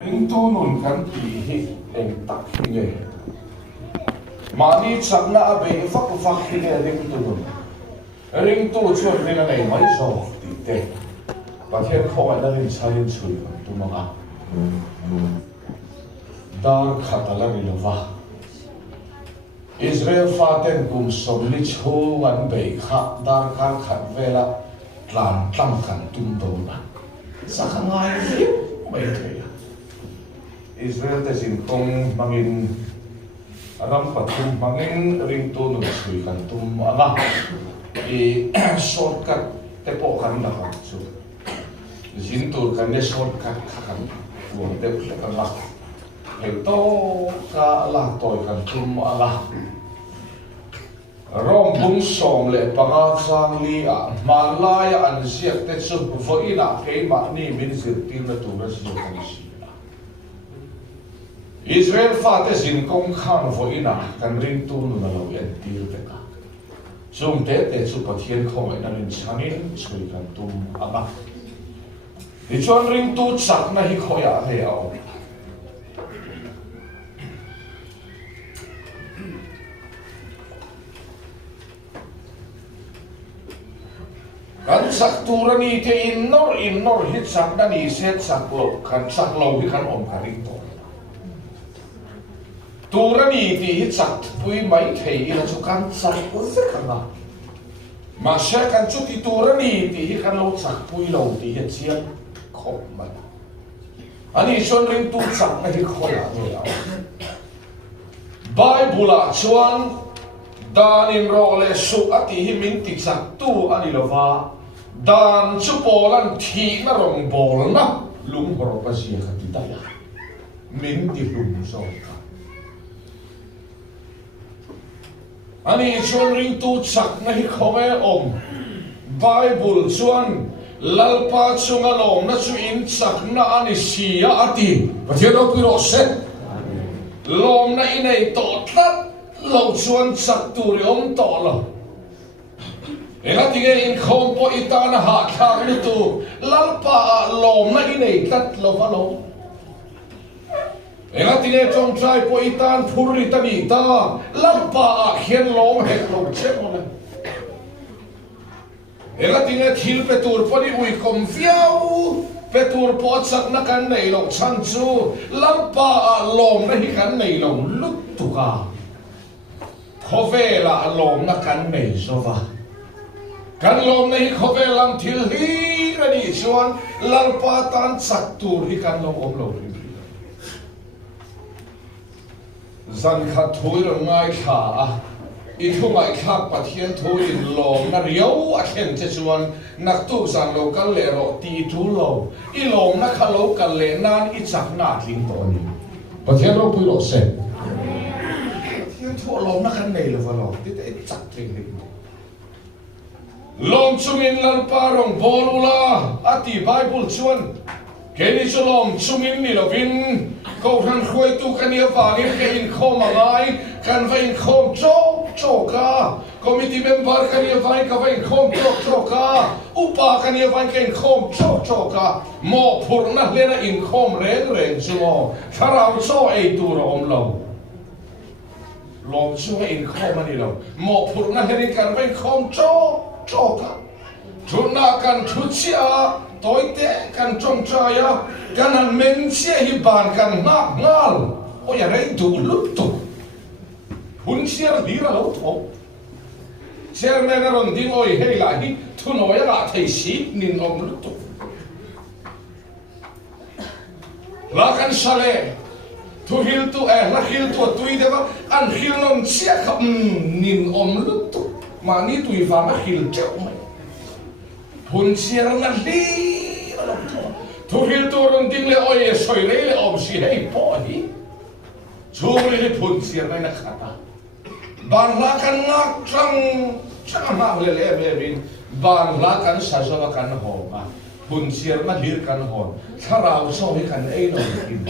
Ring tu nun kan ti hi eng tak hi nge mani chakna abe vak hi nge ring tu nun ring tu chuan ring nei mai zo ti te pathian khawai na rin chain chui tu manga dar khatala ni lova Israel faten kum som li chu wan be kha dar kan khat vela tlan tlam kan tum do na sakhangai mai the Israel te sin tong mangin ram patum mangin ring tu nu chui kan tum anga e shortcut te po kan na kan chu jin tur kan ne shortcut kan buang te kan la he to ka la toy kan tum anga rom bung som le panga sang li a malaya an siak te chu voina ke ma ni min sir tin na tu na chu kan si Israel fate sin kong khan vo ina kan ring tu nu na lo en tir te ka zum te chu pathian khong na rin changin chui kan tum anga ni chuan ring tu chak na hi khoya he au kan chak turani te innor hi chak na ni se chak lo kan chak lo hi kan om ka ring to Turani ti hi chak pui mai thei ina chu kan chak se kana ma sha kan chu ti turani ti hi kan lo chak pui lo ti hi chian khop ma ani chon ring tu chak na hi khoya ne ya Bible a chuan dan in role su ati hi min ti chak tu ani lova dan chu polan thi na rong bol na lung hor pa sia ka ti da ya min ti lung so Ani chuan ring tu chak na hi khome om Bible chuan lalpa chunga lom na chu in chak na ani sia ati pathian o piro se lom na inei to tlat lo chuan chak tu ri om to lo ena tinge in khom po itana ha thak ni tu lalpa lom na inei tlat lo va lo Ena tine chong trai po itan phuri tani ta lampa a khian lom he lo che mo na Ena tine thil petur pani ui kom fiau petur po chak na kan nei lo chan chu lampa a lom na hi kan nei lo lut tu ka khovela a lom na kan nei zova kan lom na hi khovelam thil hi rani chuan lampa tan chak tur hi kan lo om lo Zan kha thui ro ngai kha I thu ngai kha pathian thui in lom na riau a khen che chuan nak tu san lo kal le ro ti thu lo I lom na kha lo kal le nan I chak na thing to ni pathian ro pui lo se pathian thu lom na khan nei lo va lo ti te chak thing ni lom chungin lan pa rong bolula ati Bible chuan Keni cholom chungin ni lovin ko han khoi tu kania vani kein khom angai kan vain khom choka committee member kania vain ka vain khom choka upa kania vain kein khom choka mo phurna lena in khom reng chumo tharau cho ei tu ro om lo lom chu in khom ani lo mo phurna lena kan vain khom choka Tuna kan thuchia toite kan chongchaya kan an mensia hi ban kan ngal o ya rei du lutu hun siar dira lo tho chairman ron ding oi hei la hi thuno ya ga thei si nin om lutu la kan sale tu hil tu la hil tu tui deva an hil nom sia kham nin om lutu mani tui va ma hil cheu mai Hun siar na li Tu hil tu rong ding le oi e soi re le om si hei po hi Churi le pun siar na ina khata Ban la kan ngak chang ma le bin Ban la kan sa so kan ho ma Hun siar na lir kan ho Tharau so hi kan ei no in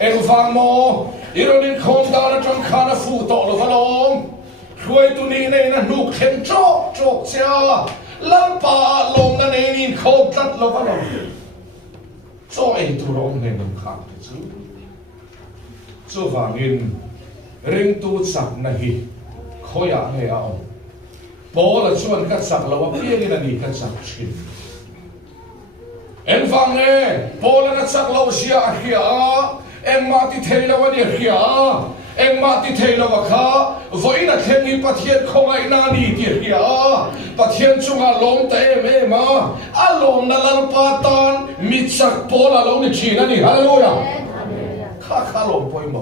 Eng vang mo Ironin khom da na chong khana fu to lo valom Khuai tu ni nei na nuk khen chok chia Lampa lom na nei nin khom tlat lo va lo cho ai tu rong này nông khát chứ cho vàng in ring tu chặt na hi khôi à hay ao bố là chuan cắt chặt là wap yên là đi cắt chặt chín em vàng nghe bố là nó chặt lâu xia kia em mà thì thấy là vấn đề kia em mà thì thấy là vợ khá vậy là thêm đi bắt hiện không ai na đi thì kia bắt hiện chúng ta lom tay em mà lom là làm patan mít sắc bố là lom đi chín đi hallelujah khá lom bôi mà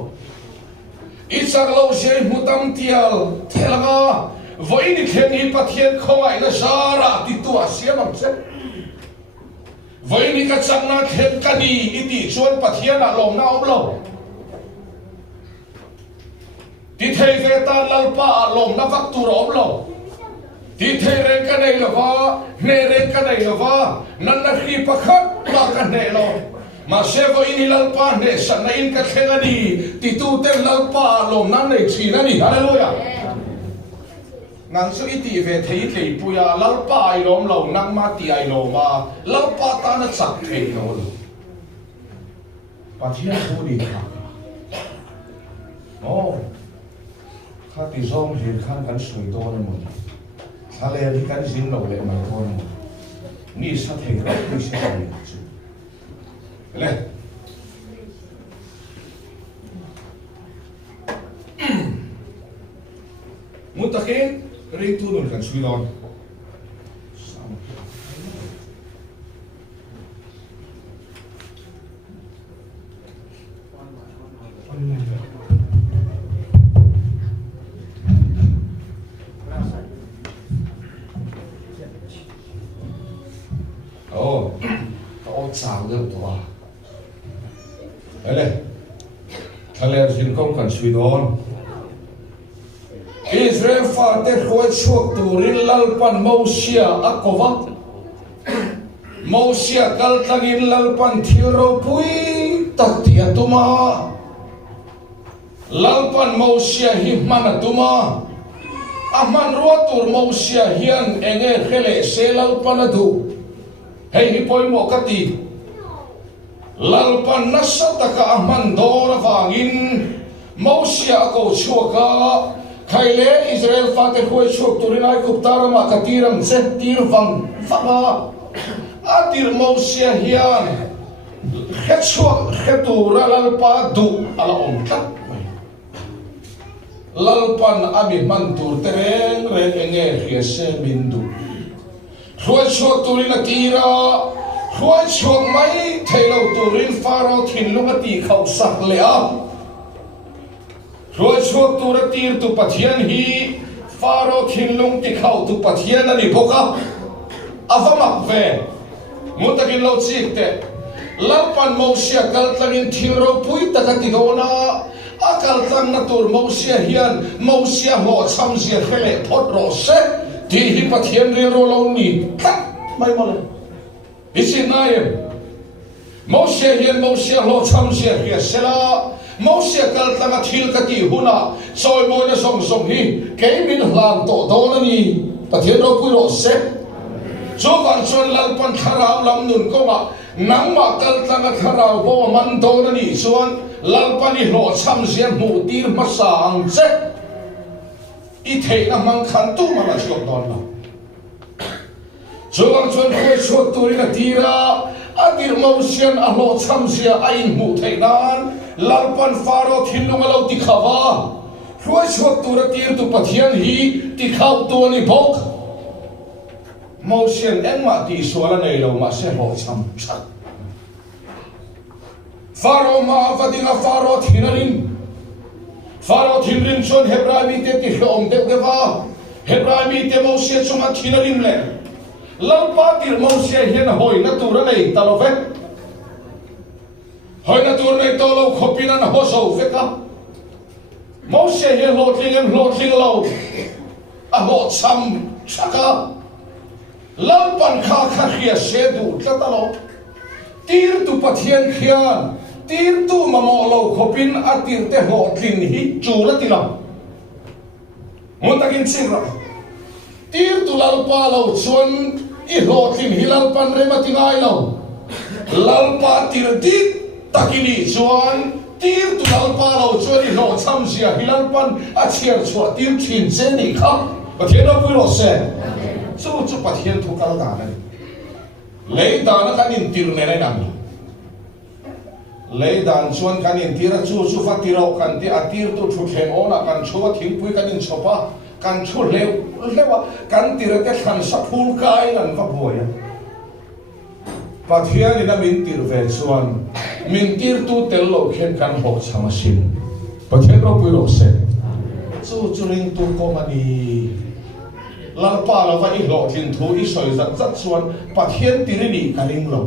ít sắc lâu xia mutam tial thế là vậy thì thêm đi bắt hiện không ai là sao ra thì tua xia làm sao vậy thì các sang na thêm cái đi ít đi chuan bắt hiện là lom na ôm lâu thì thầy về ta lalpa lom na vak tu rom lo thì thầy re cái này là va ne re cái này là va nan na khi pakhat ba cái này lo mà sẽ có in lalpa ne san na in cái khen đi thì tu tên lalpa lom nan này chỉ na đi hallelujah ngang số ít thì về thầy thầy puya lalpa ai lom lo nang ma ti ai lo ma lalpa ta na chặt thầy lo ba thiên thu đi oh khá thì rong thì khá gắn sủi to này một khá lẽ thì gắn dính đầu lệ mà thôi một ni sát thầy đó tôi sẽ làm được chứ lên muốn ta khi riêng tu nổi gắn sủi đòn sao được thôi đấy thằng lẽ xin không cần suy đoán Israel pha te khôi chuộc tu rin lal pan Moses akova Moses kal tangin lal pan thiro pui tatia tuma lal pan Moses hi mana tuma aman ruatur Moses hian enge khele se lal pan adu hei hi poi mo kati lalpan nasataka ahman dora vangin Moses ko chuaka khaile Israel fate khoi chuak turinai kuptarama katiram se tir vang fama atir Moses hian khetchuak khetura lalpa du ala omta lalpan ami mantur tereng reng enge hiese bindu khoi chuak turina tira khoi chuak mai thelo turin faro thinlunga ti khau sak lea khoi chuak tura tir tu pathian hi faro thinlung ti khau tu pathian ani boka avamak ve mutakin lo chikte lalpan Moses kaltlangin thiro pui takati dona akal tlang na tur Moses hian Moses ho cham sia khele phot ro se ti hi pathian ri ro lo ni mai mole isinayem Moses hian Moses lo cham sia khia sela Moses kaltlanga thil kati huna soi moi na song song hi kemin hlan to dona ni pathian ro pui ro se so van chuan lalpan tharau lam nun ko ma nangma kaltlanga tharau bo man dona ni chuan lalpani lo cham sia mu tir masang che i thei na mang khan tu ma chuak don la chuan khoi chuak turina tira adir Moses a lo cham sia a in mu thei nan lalpan faro thinlung lo ti khawa khoi chuak tura tir tu pathian hi ti khau tu ni bok Moses engma ti suala nei lo ma se lo cham chat faro ma vadinga faro thinarin faro thinrin chon hebrai mi te ti hlom de dewa hebrai mi te Moses chunga thinarin le lalpa tir Moses hian hoi na tura nei talove hoi na tur nei tolo khopina na hoso veka Moses hian lo thling lo a ho cham chaka lalpan kha khia sedu tlatalo tir tu pathian khian tir tu mamo lo khopin atir te ho thlin hi chula tila muntakin sinra tir tu lalpa lo chuan i ho thlin hi lalpan re matingai lo lalpa tirti takini chuan tir tu lalpa lo chuan i lo cham sia hilalpan a chiar chua tir thin che ni kham pathian a pui lo se chu pathian thu kal da na lei da na kan in tir ne nai nam lei dan chuan kan in tira chu fa tiro kan ti a tir tu thu thleng ona kan chua thing pui kan in chopa kan thu lewa kan tira te than sa phul kai lan va boya pathian ina min tir ve chuan min tir tu tel lo khen kan ho chama sin pathian ro pui lo se chu ring tu ko mani lalpa la va i lo thin thu i soi zat zat chuan pathian tirini kaling lo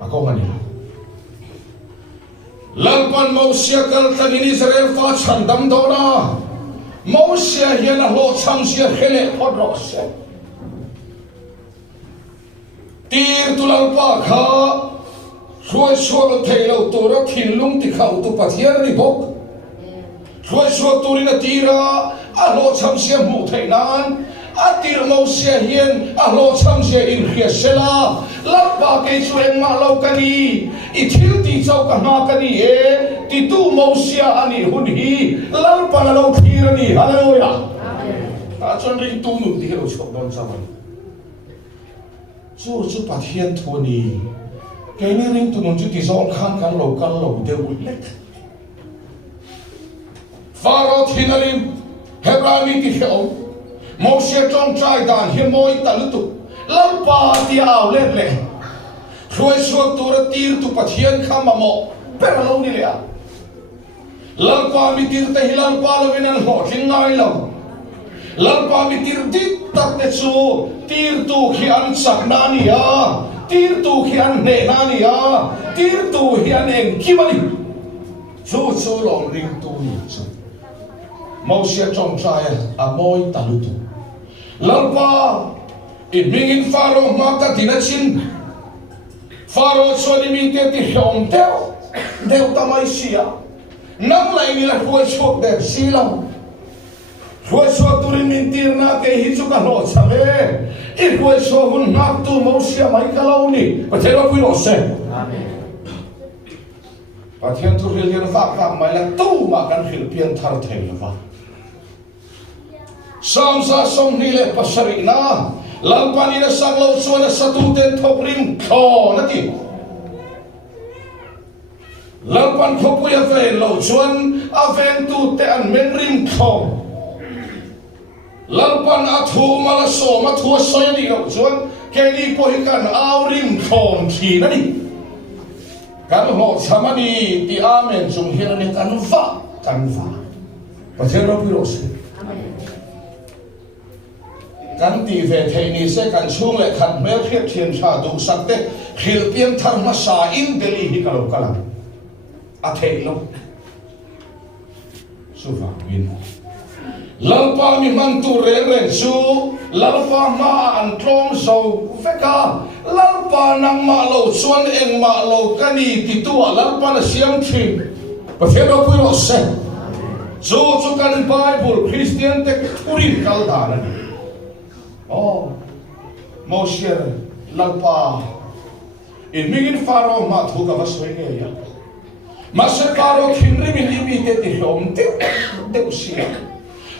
ako mani lalpan Moses kal tangin Israel fa chandam dona Moses hian a lo cham sia khele podro se tir tu lalpa kha Ruai suara thelo tora thinlung ti khau tu pathian ni bok ruai suara turina tira a lo cham sia mu thainan a tir Moses hian a lo cham sia in khia sela lalpa ke chueng ma lo kani i thil ti chau ka ma kani e ti tu Moses ani hun hi lalpa la lo thira ni hallelujah ta chon ring tu nu ti lo chok don chawan chu pathian thoni cái này ring tụi nó chỉ dọn khăn căn lầu đều lệch Pharaoh thì nó lên Hebrani thì hiểu Moses trong trai đàn hiên môi ta lụt lắm ba thì ảo lên lệ rồi số tu ra tir tu pathian kham mà mọ bé lâu đi lệ lắm ba mi tir tay lắm ba lâu bên anh họ thiên ngay lâu lắm ba mi tir dit tắc để số tir tu khi ăn sạc nani à tir tu hian ne nani a tir tu hian en kimani chu long ring tu ni chu Moses trong trai a moi talutu lalpa in mingin Pharaoh ma ka tinachin Pharaoh so ni min te ti hom deu tamai sia nang lai ni la huai chok de silam huai chok turin min tir na ke hi chu ka lo chale i huai so hun nak tu Moses mai kalau ni pathian ro pui lo se amen pathian tu hil hian va mai la tu ma kan hil pian thar thei la va samsa som ni le pasari na lalpani na sang lo chuan sa tu ten thok rim kho na ti lalpan kho pui a ve lo chuan a ven tu te an men rim kho lalpan a thu mala so ma thu soi ni lo chuan ke ni po hi kan au rim khom thi na ni kan ho chamani ti amen chung hian ni kan va pathian ro pi ro se kan ti ve thei ni se kan chung le khat mel khiat thian tha du sak te khil pian thar ma sa in deli hi kalo kala a thei lo su va win lalpa mi man tu re su lalpa ma an trom so veka lalpa nang ma lo chuan eng ma lo kani ti tu lalpa na siam thin pathian ro pui ro se chu kan Bible Christian te purin kal da na oh Moses lalpa in mingin Pharaoh ma thu ka va soi nge ya ma se Pharaoh thin ri mi mi te ti hlom te sia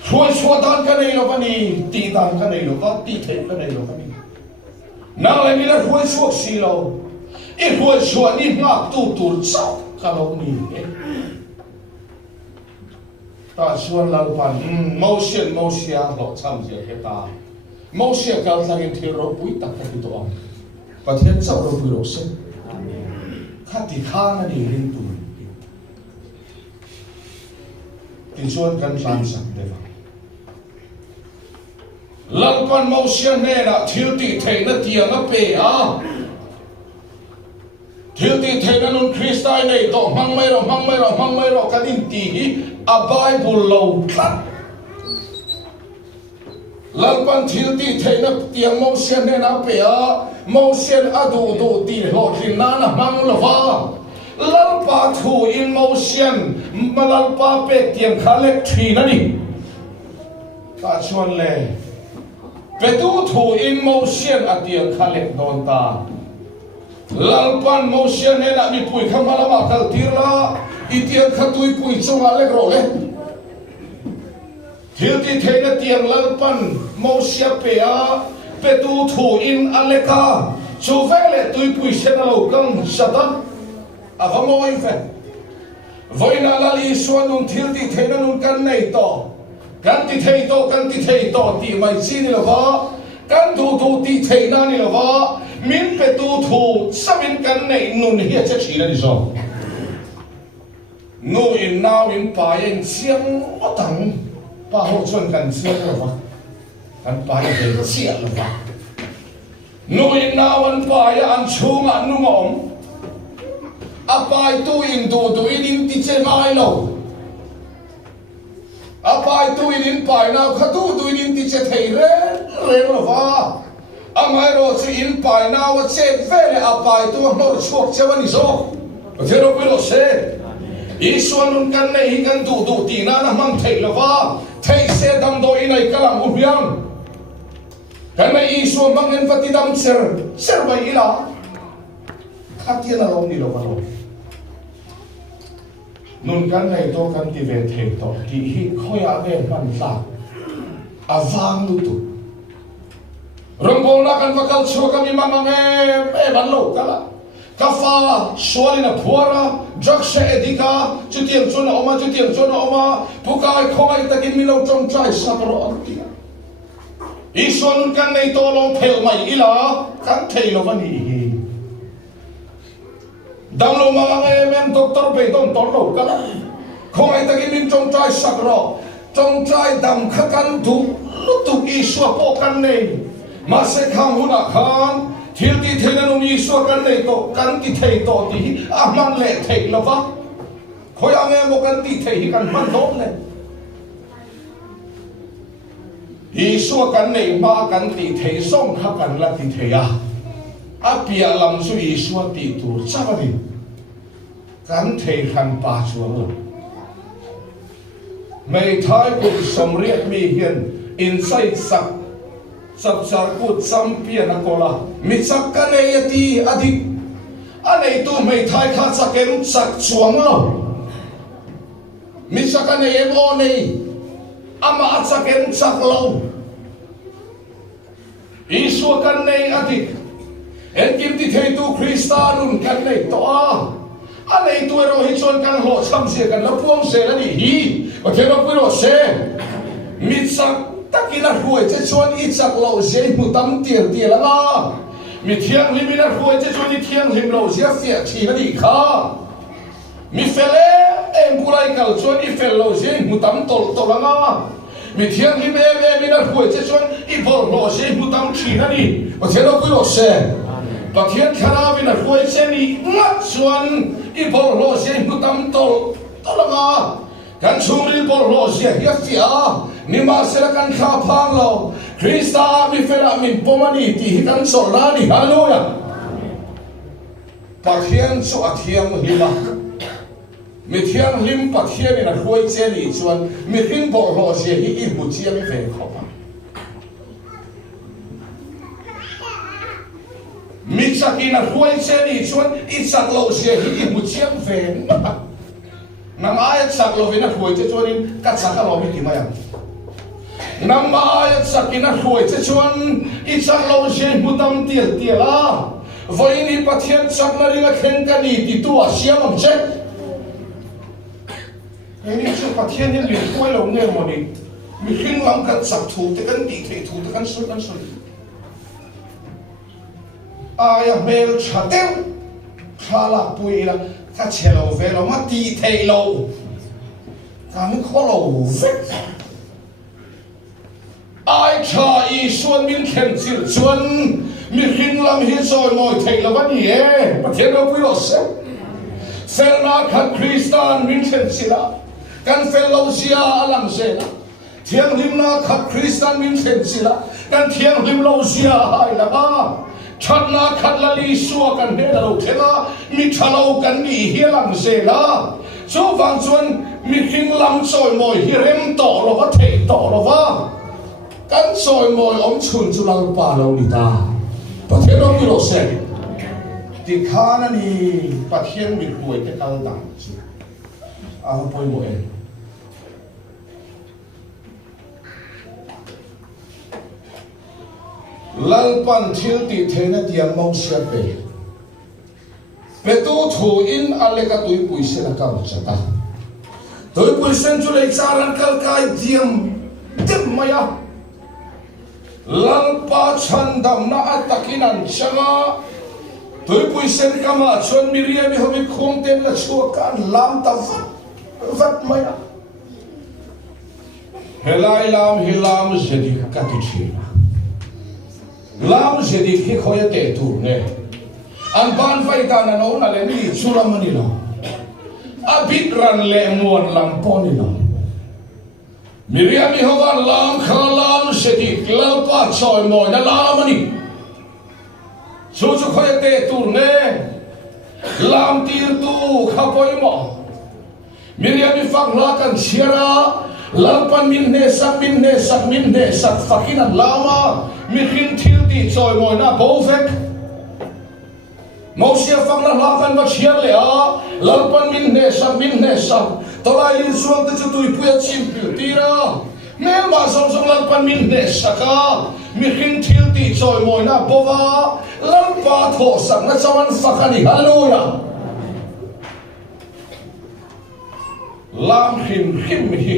Chua dan ka nei lo pani ti dan ka nei lo ka ti thei ka nei lo pani na lai ni la chua si lo e chua ni ngak tu chau ka lo ni ta chuan lal pan Moses lo cham je ke ta Moses kal tangin thir ro pui tak ka ti to am pathian chau ro pui ro se amen khati kha na ni rin tu ti chuan kan tlan sak de lalpan Moses ne na thil ti thei na tiang a pe a thil ti thei na nun Christai nei to mang mai ro kan in ti hi a Bible lo tlat lalpan thil ti thei na tiang Moses ne na pe a Moses adu ti lo thin na na mang lo va lalpa thu in Moses malalpa pe tiang khalek thi na ni ta chuan le Petu thu in Moses atiang khalek don ta lalpan motion ne na mi pui khamala ma kal tirla itiang khatui pui chunga le role thil ti theina tiang lalpan mosia pea petu thu in aleka chu vele tui pui senalo kang satan avamoi ve voina lali suanun thil ti theina nun kan nei to kan ti thei to ti mai chi ni lova kan thu ti theina ni lova min petu thu samin kan nei nun hi che chi ni so nu in now in pa yen chiang otang pa ho chon kan chiang lova kan pa yen chiang lova nu in now an pa ya an chunga nu ngom apai tu in in ti che mai lo apai tu in pai na khatu tu in ti che thei re lova amai ro chi in pai na wa che vele apai tu no chok che wa ni so thero pi lo se isuan kan nei kan tu ti na mang thei lova thei se dam do in ai kalam u biang kan nei isuan mang en fati dam ser bai ila khatia na lo ni lo ba lo nun kan nei to kan ti ve thei to ki hi khoya ve man sa avang lu tu Rumpona kan bakal suruh kami mamame ban lo kala kafa sualina puara jakse edika cutiang cuna oma bukai khoi takin milo trong trai sapro antia ison kan nei tolong pel mai ila kan thailo vani danglo mamame men doktor pe dom torlo kala khoi takin min trong trai sapro trong trai dam khakan tu lutuk iswa po kan nei Masih kamu nak kan, hilti thena nuni iswa kan nei to kan ti thei to ti aman le thei lova, khoi ame mo kan ti thei kan man dom le, iswa kan nei ma kan ti thei song kha kan la ti thei a, apia lam su iswa ti tur sabadi, kan thei kan pa chuang, mai thai ku somriat mi hian inside sak sabsar kut sampian akola mitsak ka nei ati adik anei tu mai thai kha sakem sak chuang lo mitsak ka nei mo nei ama atsakem sak lo isu kan nei adik en kim ti thei tu kristanun kan nei to a anei tu ero hi chon kan ho cham se kan la puang se la ni hi o thema pu ro se mitsak takina ruai che chuan I chak lo je mu tam tiel tiel la mi thiang limina ruai che chuan I thiang lim lo je fia thi na di kha mi fele em pulai kal chuan I fel lo je mu tam tol tol la mi thiang lim mina ruai che chuan I bol lo je mu tam thi na ni o thelo pu lo se pa thian khara vina ruai che ni ngat chuan I bol lo je mu tam tol tol la kan chumri bol lo je ya fia ni ma sera kan kha phang lo Krista mi fera min pomani ti kan solani hallelujah pathian chu athiam hima mi thiam lim pathian in a huai cheli chuan mi ring bol lo se hi I bu chia mi ve khopa mi chakin a huai cheli chuan I chak lo se hi bu chia ve nam ai chak lo vina huai che chuan ka chak lo mi ki ma Namaya sakina huai che chuan I chak lo je mutam tiel tiela voini pathian chak na ringa khen ka ni ti tu a siam am che ni chu pathian ni lin koi lo nge mo ni mi khin lam kan sak thu te kan ti thei thu te kan sul aya mel chateu khala puila ka chelo velo ma ti thei lo kan kholo vek ai cha I suan min khen chil chuan mi hring lam hi soi moi thei la van hi e pathian lo pui lo se fel na khat Kristan min khen sila kan fel lo sia alam se la thiang lim na khat Kristan min khen sila kan thiang lim lo sia hai la ba chat na khat la li suwa kan he lo thela mi thalo kan ni hi lam se la so wang chuan mi hring lam soi moi hi rem to lo va thei to lo va kan soi moi om chun chu lang pa lo ni ta pathian lo pi lo se ti khana ni pathian mi ruai te kal dang chi a poi mo e lalpan thil ti thena tiang mau sia pe petu thu in aleka tui pui se la ka chata tui pui sen chu le charan kal kai diam dem maya lalpa chandam na atakinan changa tui pui sen kama chon miria mi hobi khong ten la chu kan lam ta vat maya helai lam hilam zedi ka ti china lam zedi ki khoya te tu ne an ban vai ta na no na le ni chura mani la abit ran le muan lam poni la miria mi hovan lam khalam zedi lalpa choi moi na lam ani chu khoya te tu ne lam tir tu khapoi mo miria mi fak la kan siara lalpan min ne sak fakinan lama mi khin thil ti choi moi na bovek Mausia fang na lakan ba siar le a lalpan min ne sak tolai lin suang te chu tui puya chimpil tira mel ma som lalpan min ne saka mi khin thil ti choi moi na bova lalpa tho sak na chawan fakani hallelujah lam him hi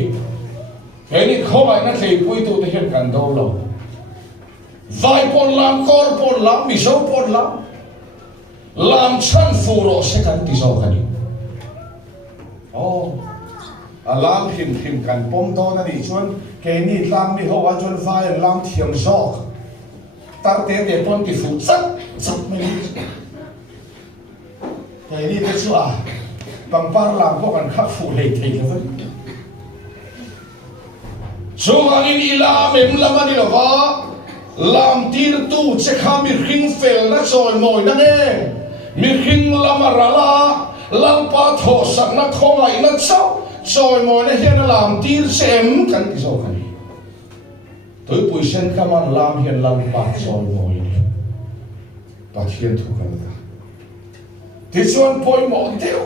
heni khomai na thei pui tu te hen kan do lo vai pon lam kor pon lam mi so pon lam chan furo se kan ti so kan oh alam him kan pom do na ni chuan ke ni lam ni ho a chuan vai lam thiam sok tar te de pon ti fu sat me ke ni te chu a bang par lam ko kan khak fu le thei ka van so angin ilam em lamani lova lam tir tu che kha mi hring fel na choi moi na ne mi hring lamarala lalpa tho sak na khongai na chau choi moi na hian lam tir sem kan ti so kan toi pui sen kaman lam hian lalpa choi moi ni pathian thu kan da ti chuan poi mo deu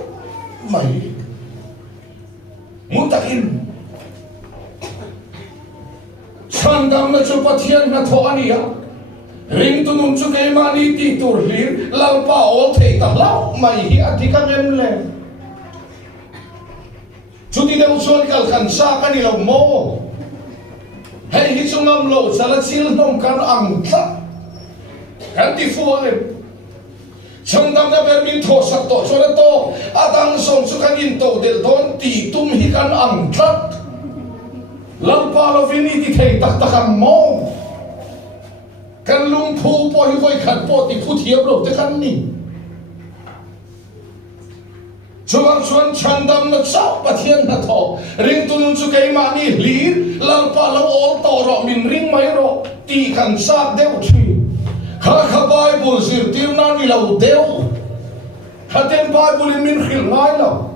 mai mutakin Sandam na chu pathian na tho ania ring tu num chu ke mani ti tur lir lalpa ol thei ta lau mai hi athika mem le chu ti deu chuan kal khan sa ka ni lo mo hei hi chu ngam lo chala chil nom kan ang tha kan ti fu ale Sandam na ber min tho sak to chona to atang som chu kan in to del don ti tum hi kan ang tha lalpa lo vini ti thei tak ang mo kan lung phu po hi voi khat po ti phu thiam lo te kan ni chuan chandam na chau pathian na tho ring tu nun chu kai ma ni lir lalpa lo ol to ro min ring mai ro ti kan sak deu thi kha bible zir tir na ni lo deu khaten bible in min khil ngai lo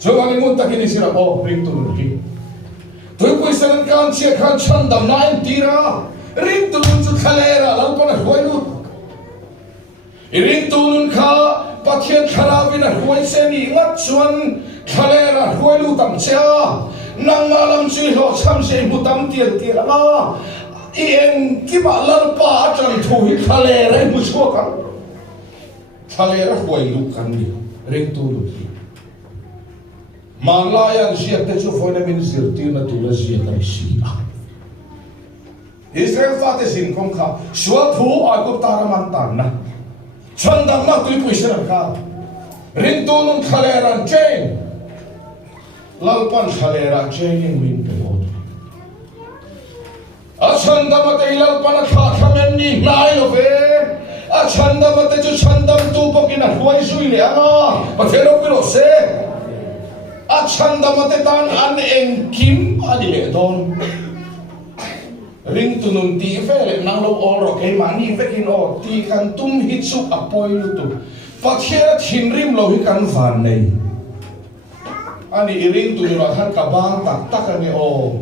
so ang ngun takin isira po ring tu nun ki tui pui sen kan chia kan chandam na en tira ring tu nun chu khalera lalpa na huai lu ring tu nun kha pathian kharawin a huai se ni ngat chuan khalera huai lu tam cha nang malam chi ho cham se mu tam tiel la en ki ba lalpa chan thu hi khalera mu chu kan khalera huai lu kan ni ring tu lu ki Malayan siya te chu foi na min zirti na tula siya ka si Israel fate sin kong ka shua thu ay ko taraman tan na chandam na tui pui siya ka rin tulong khaleran chain lalpan khalera chain in win pe od a chandam at lalpan at khamen ni nai lo ve a chandam at chu chandam tu pokina huai sui le ama pathero pilo se Chandamate tan an en kim adile don ring tunun ti fele nang lo oro ke mani vekin o ti kan tum hitsu apoi tu pathia thinrim lo hi kan van nei ani ring tunun han ka bang tak tak ani o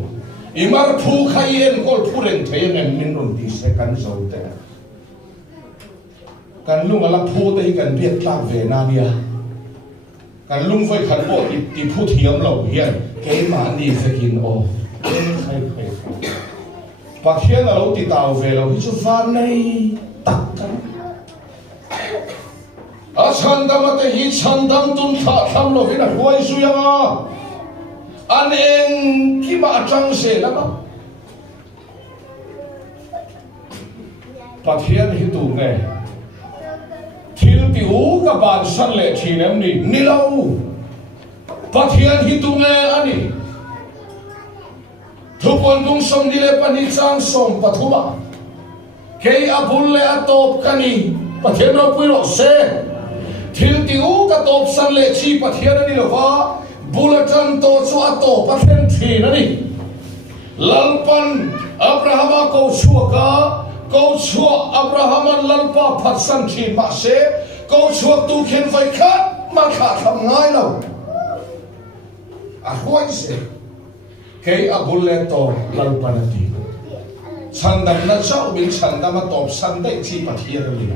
imar phu khayen kol phuren theyen min ron ti se kan so te kan lung ala phu te hi kan biat tla ve na nia kan lung voi khan bo ti phu thiam lo hian ke ma ni zekin o khai pathian lo ti tau ve lo hi chu van nei tak kan a chandam te hi chandam tun tha tham lo vina huai su yanga an eng ki ma atang se la pathian hi tu nge thil ti u ka ban san le thinem ni nilau pathian hi tu nge ani thupon dung som ni le pani chang som pathuma ke abul le atop kani pathian no pui ro se thil ti u ka top san le chi pathian ani lo wa bulatan to chu ato pathian thi na ni lalpan abrahama ko chuaka câu chúa Abraham lalpa phát san thi mà sẽ câu chúa tu khen phải khác mà khả thầm ngay đâu huay sẽ cái abuleto lalpa na ti chandam na chau bin chandam ma top san dai chi pathia ra lina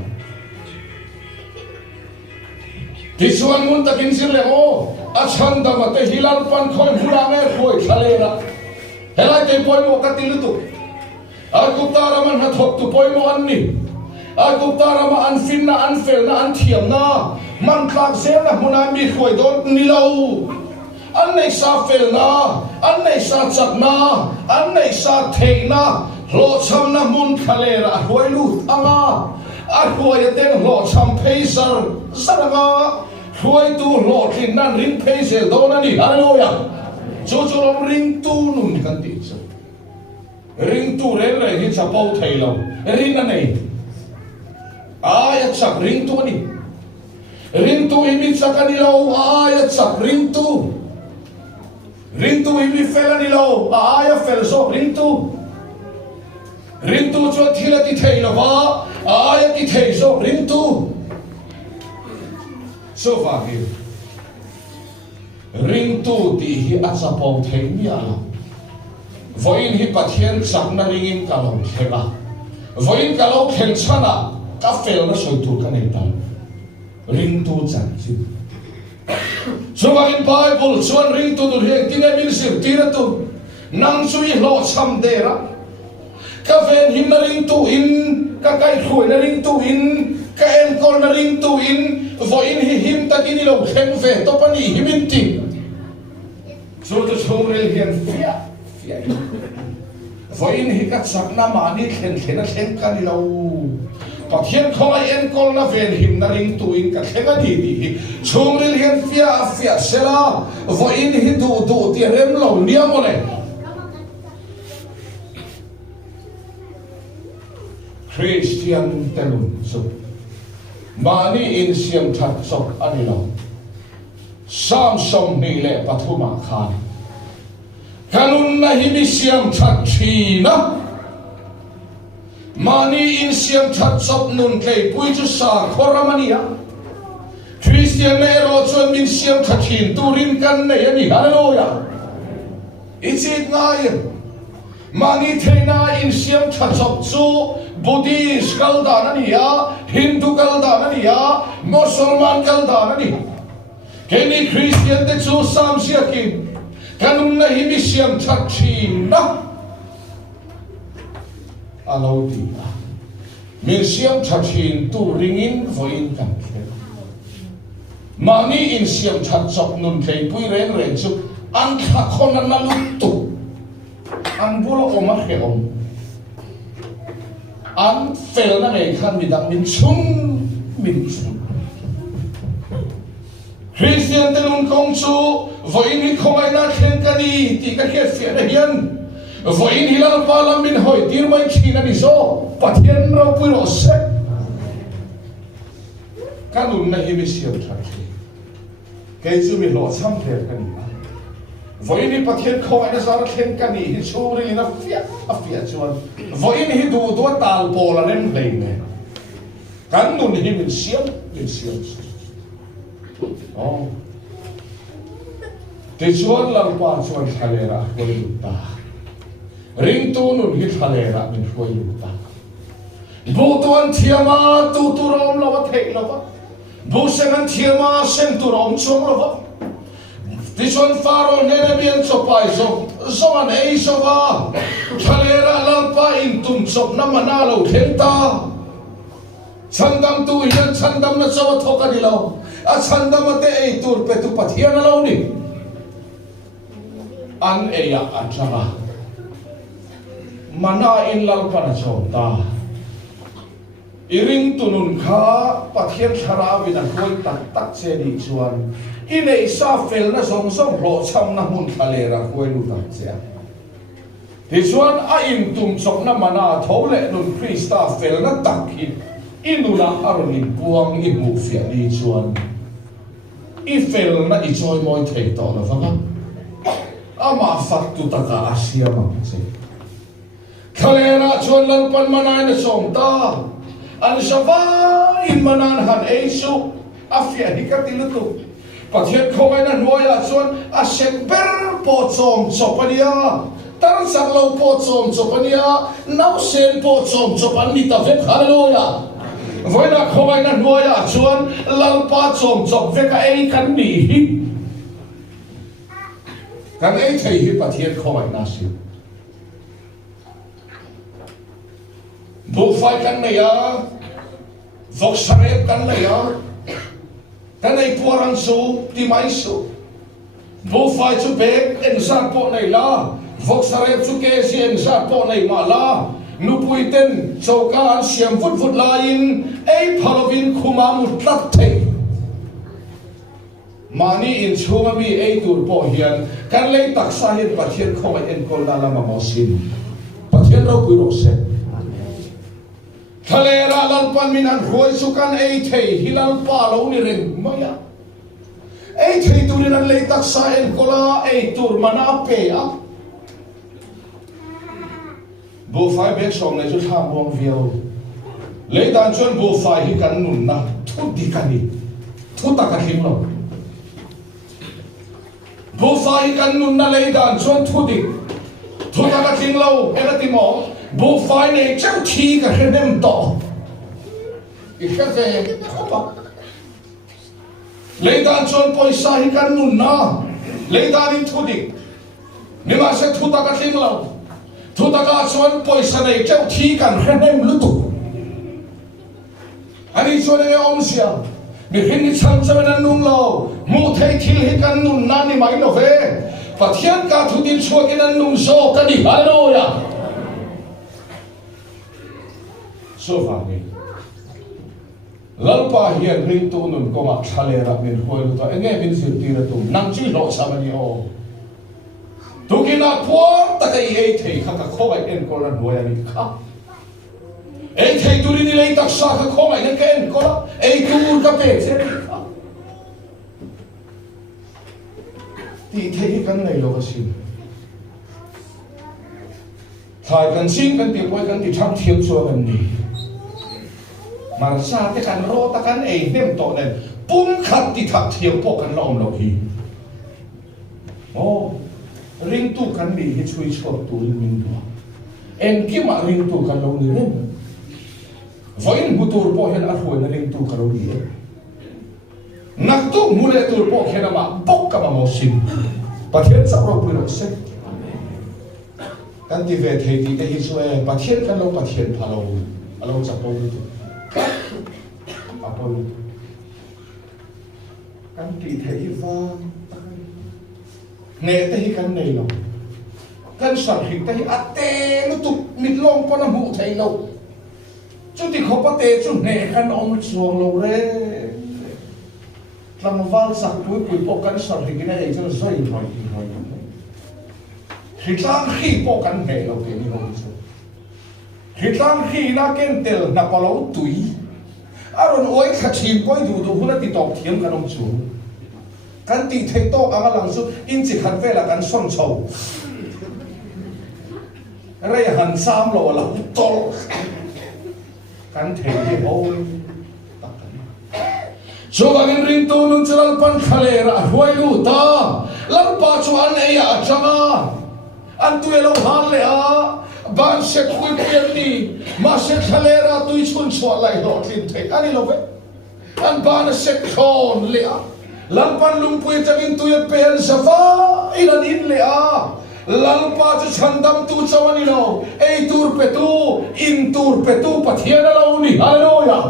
ti chuan mun takin sir le o a chandam te hilal pan khoi hura me khoi thale ra helai te poi mo ka tilu tu aku taraman hathok tu poi mo anni aku tarama an fin na an fel na an thiam na man klak sel na huna mi khoi don nilau an nei sa fel na an nei sa chak na an nei sa thei na lo cham na mun khale ra hoi lu anga a hoi ten lo cham peisar saranga hoi tu lo thin nan ring peisel don ani hallelujah chu chu rom ring tu nun kan ti chu ring tu re re hi chapau thei lo rin na nei aya chak ring tu ni ring tu imi chakani lo aya chak ring tu imi felani lo aya fel so ring tu cho thila ti thei lo wa aya ti thei so ring tu so va hi ring tu ti hi a chapau thei mi ala voin hi pathian chakna ringin kalo thega voin kalo khen chana ka fel na soi tu ka nei ta ring tu chan chi chuan in bible chuan ring tu dur he kine min sir tira tu nang chui lo cham de ra ka ven him na ring tu in ka kai khoi na ring tu in ka en kol na ring tu in voin hi him ta kini lo khen ve to pani himin ti so to chomrel hian fia voin hi ka chakna mani khen kan lo pathian khoi en kol na ven him na ring tu in ka khenga di di chungril hian fia sela voin hi du ti rem lo niam ole Christian telun so mani in siam that sok ani lo Samsom ni le pathuma khan kanun na hi mi siam that thi na mani in siam that sop nun klei pui chu sa khoramania Christian ne ro chuan min siam that thin turin kan nei ani hallelujah ichit ngai mani theina in siam that sop chu Buddhist kaldan ani ya Hindu kaldan ani ya Musliman kaldan ani keni Christian te chu sam siakin kanun na hi mi siam that thin na alauti min siam thathin tu ringin voin kan khe mani in siam that chok nun thei pui reng chu an kha khona na lu tu an bula oma khe om an fel na nei khan mi dang min chun Christian telun kong chu voin hi khomai na khen kani ti ka khe fe na hian voin hilal palam min hoi tir mai khina ni so pathian ro pui ro se kanun na hi mi siam thakhi ke chu mi lo cham the kani voin hi pathian khoi na sar khen kani hi churi na fia chuan voin hi du tal pola nem hlei me kanun hi min siam oh te chuan lalpa chuan thalera hoi ta ring tu nun hi thalera min hoi ta bu tuan thiama tu rom lo thei lo bu sengan thiama sen tu rom chong lo ti chon faro ne bian chopai zo zoan ei sova thalera lalpa in tum chop na mana lo thenta chandam tu hian chandam na chawa thoka ni lo a chandam ate ei tur pe tu pathian lo ni an eya achama mana in lalpa na chota iring tunun kha pathian thara wina koi tak che ni chuan inei sa fel na song lo cham na mun thalera koi lu tak che ti chuan a in tum chok na mana thole nun krista fel na tak hi inuna aroni buang i mu fia ni chuan i fel na i joy moi thei to na vanga ama fat tu taka asia ma che thalera chuan lalpan manai na song ta an shava in manan han eisu afia hikatilutu pathian khongai na noya chuan a semper po chom chopania tar saklo po chom chopania nau sen po chom chopani ta vek hallelujah voina khongai na noya chuan lalpa chom chop veka ei kan ni hi kan ei thei hi pathian khongai na si bu fai kan ne ya vok sarep kan ne ya kan ei puarang su ti mai su bu fai chu bek en sa po nei la vok sarep chu ke si en sa po nei ma la nu puiten chokan siam vut vut lain ei phalovin khuma mutlat thei mani in chuma mi ei tur po hian kan lei taksa hin pathian khongai en kol na lama mosin pathian ro pui ro se thalera lalpan min an roi sukan ei thei hilal pa lo ni reng maya ei thei turin an lei taksa en kola ei tur mana pe a bu fai bek som nei chu tham bong viau lei dan chuan bu fai hi kan nun na thu di kani thu ta ka thim lo bu fai kan nun na lei dan chuan thu di thu ta ka thim lo era ti mo bu fai nei chau thi ka hrenem to i khave khopa lei dan chuan poisa hi kan nun na lei dan in thu di mi ma se thu ta ka thim lo thu ta ka chuan poisa nei chau thi kan hrenem lutu ani chuan e om sia mi hin ni chang chawen nung lo mu thei thil hi kan nun na ni mai lo ve pathian ka thu din chuakin an nung so ka ni hallelujah so vang lalpa hian ring tu nun ko ma thalera min hoi lu ta enge min zil tira tu nang chi lo samani o tu kina por ta kai ei thei kha ka khoi en ko ran hoi ani kha ei thei tu ri ni lei tak sa ka khoi en ken ko ei tu ka pe se kha ti thei kan nei lo ka sin thai kan sin kan ti poi kan ti thang thiam chua kan ni mà sa te kan ro ta kan ei nem to nen pum khat ti thak thiam po kan lom lo hi o ring tu kan ni hi chui chok tu min do en ki ma ring tu kan lo ni ren voin butur po hen a huai na ring tu kan lo ni nak tu mule tur po hen ma bok ka ma mo sin pathian sa ro pu lo se kan ti ve thei ti te hi sue pathian kan lo pathian pha lo alo cha po tu apa itu kan ti thei va ne te hi kan nei lo kan sar hi te hi ate nu tu mit long pa na mu thei lo chu ti kho pa te chu ne kan om chuang lo re tlang wal sak pui pui po kan sar hi ki nei chu zoi hoi hi tlang hi po kan nei lo ke ni ho chu hi tlang hi na ken tel na pa lo tui aron oi kha chim koi du du huna ti tok thiam kan om chu kan ti thei tok anga lang su in chi khat vela kan som chho re han sam lo la tol kan thei hi ho so bagin rin tu nun chalal pan khalera huai lu ta lam pa chu an eya changa an tu elo han le a ban se kui pian ni ma se khalera tui chun chwa lai lo tin thei ani lo ve an ban se khon le a lalpan lumpui tagin tu ye pen safa ilan in le a lalpa chu chandam tu chawani lo ei tur pe tu in tur pe tu pathian lo ni hallelujah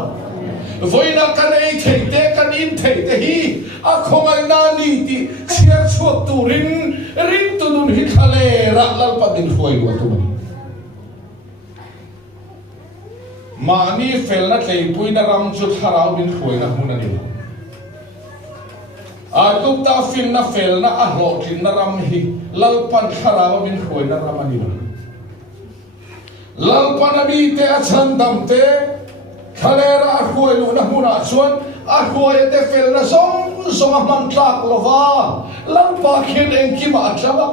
voina kan ei theite kan in theite hi a khongai na ni ti chiar chuak turin rin tunun hi khale ra lalpa din khoi wa tu mani felna tlei puina ram chu tharau din khoi na hunani atuk ta fin na felna a hlotin na ram hi lalpan tharau din khoi na ramani lalpan abi te a chandam te khalera a khoi lu na huna chuan a khoi te felna song man tlak lova lalpa khin engki ma tlawa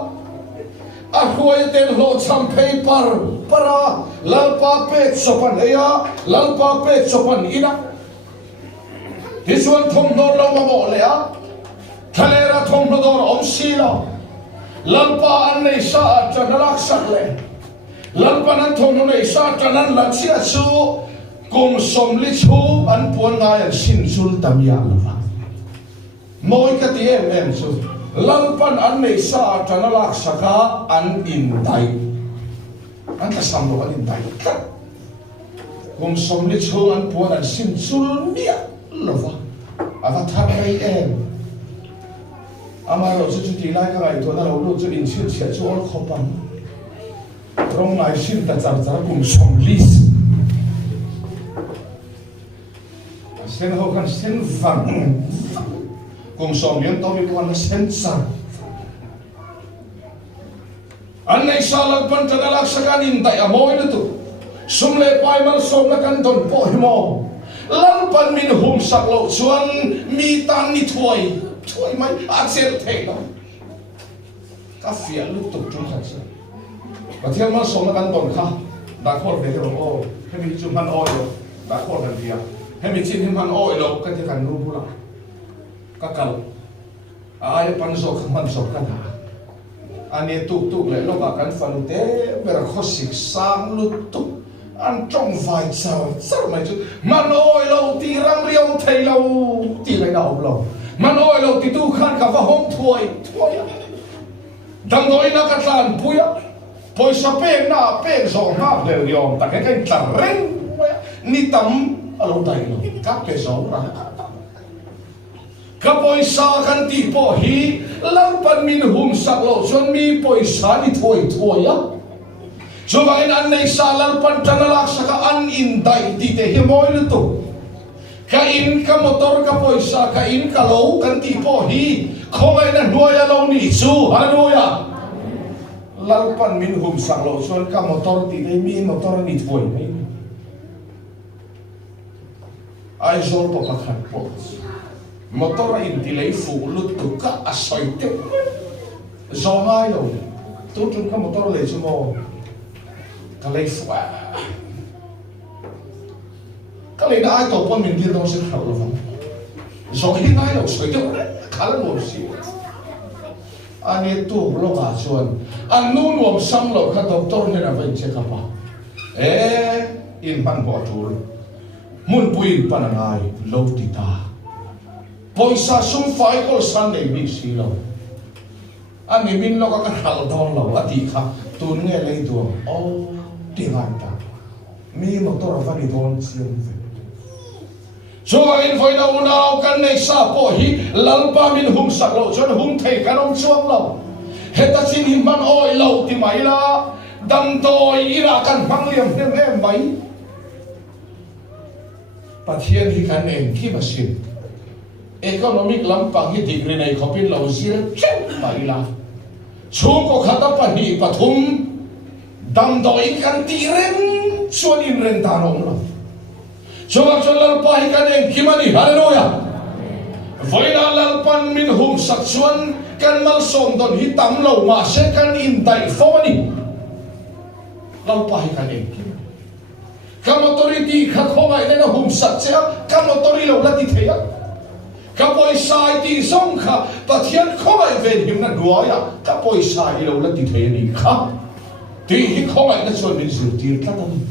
a khoi te lo cham phei para lalpa pe chopan eya lalpa pe chopan ina hi chuan thom dor lo ma mo le a khalera thom dor om si lo lalpa an nei sa chanalak sak le lalpa nan thom nei sa chanan la chia chu kum som li chu an puan ngai an sin sul tam ya lova moi ka ti em chu lalpan an nei sa chanalak saka an in dai an ta sam lo an in dai kum som li chu an puan an sin sul nia lova ava thar nei em ama lo chu ti lai ka ngai to na lo lu chu in sin sia chu ol khopam rong ngai sin ta char kum som lis sen ho kan sen vang kum som yen to mi kon sen sa an nei salak pan tanalak sakan in dai amoi tu sumle pai mal som na kan don po himo lan pan min hum sak lo chuan mi tan ni thoi mai a sel the no ka fia lu tu chung kha sa pathian mal som na kan don kha da khol ve ro o hemi chu man o yo da khol han dia hemi chin him han o lo ka ti kan ru bula ka kal ai pan so kham man so ka na ani tu le lo ba kan fan te ber khosik sang lu tu an trong vai chao mai chu man oi lo ti ram riau thei lo ti lai na lo man oi lo ti tu khan ka va hom thoi dang doi na ka tlan puya poi sa pe na pe zo na le riom ta ke kan tla ren ni tam alo dai lo ka pe zo ra ka poi sa kan ti po hi lam pan min hum sak lo chon mi poi sa ni thoi ya chumain an nei sa lam pan tanalak saka an in dai ti te hi moi lu tu ka in ka motor ka poi sa ka in ka lo kan ti po hi khoi na nuaya lo ni chu hallelujah lam pan min hum sak lo chon ka motor ti te mi motor ni thoi mai ai zol to pakhat po motor in tilei fu lut tu ka asoi te zo ngai lo tu chung ka motor le chu mo ka le fu ka le ai to pon min dir dong se khau lo zo hi ngai lo soi te ka la lo si ani tu lo ka chuan an nu nuam sam lo ka doctor ne na vai che ka pa in ban bo tur mun puin panangai lo ti ta poisa sum fai ko san nei mi si lo ani min lo ka hal don lo ati kha tun nge lei tu o ti han ta mi mo to ra ni don siam ve so in foi na una kan nei sa po hi lalpa min hum sak lo chon hum thei kanom chuang lo heta chin him man oi lo ti mai la dam doi ira kan phang liam em mai pathian hi kan en ki basin economic lampang hi degree nei khopin lo zir chen mai la chu ko khata pani pathum dam doi kan ti ren chuan in ren ta rom lo chuak chon lalpa hi kan en ki mani hallelujah voina lalpan min hum sak chuan kan mal som don hi tam lo ma se kan in dai fo mani lalpa hi kan en ki kamotori ti kha khomai le na hum sak che kamotori lo la ti theya ka poisai ti song kha pathian khomai ven him na nuaya ka poisai lo la ti the ni kha ti hi khomai na chon min zir tir tla tam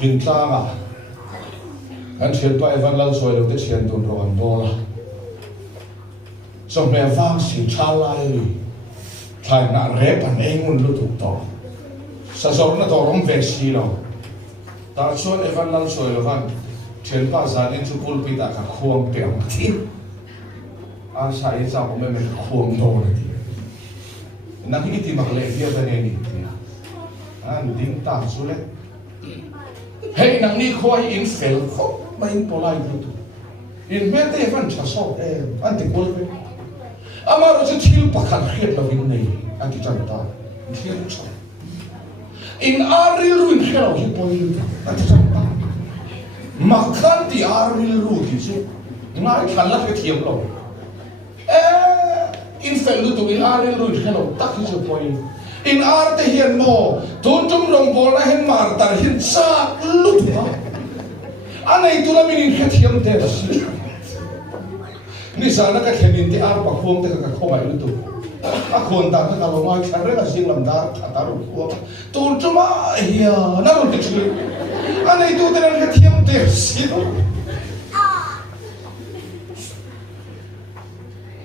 in tla ga an thian pa evan lal soi lo te thian tun ro an dola so me va si chalai li thai na re pan engun lu tu to sa zor na to rom ve si lo ta chon evan lal soi lo van thian pa zan in chu pul pi ta ka khuang pe ang thi a sa i sa ko me me khuang do le na ki ti mak le dia ta ne ni an ding ta su le hey nang ni khoi in fel kho ma in polai tu in me te van cha so an te kol pe amaro chu thil pakhan khiat lo in nei an ti chan ta thil cha in aril ruin khelo hi poi an ti chan ta makhan ti aril ru ti chu ngai khan la ke thiam lo in fel lu tu in aril ruin khelo tak hi chu poi in arte hian mo tuntum rong bol na hen mar tar hin sa lu tu anei tu la min in khethiam te si ni sa na ka themin ti ar pa khom te ka khomai lu tu a khon ta ka lo mai thar re ka sing lam dar tha ta ru ko tuntum a hiya na ru ti chu anei tu te na khethiam te si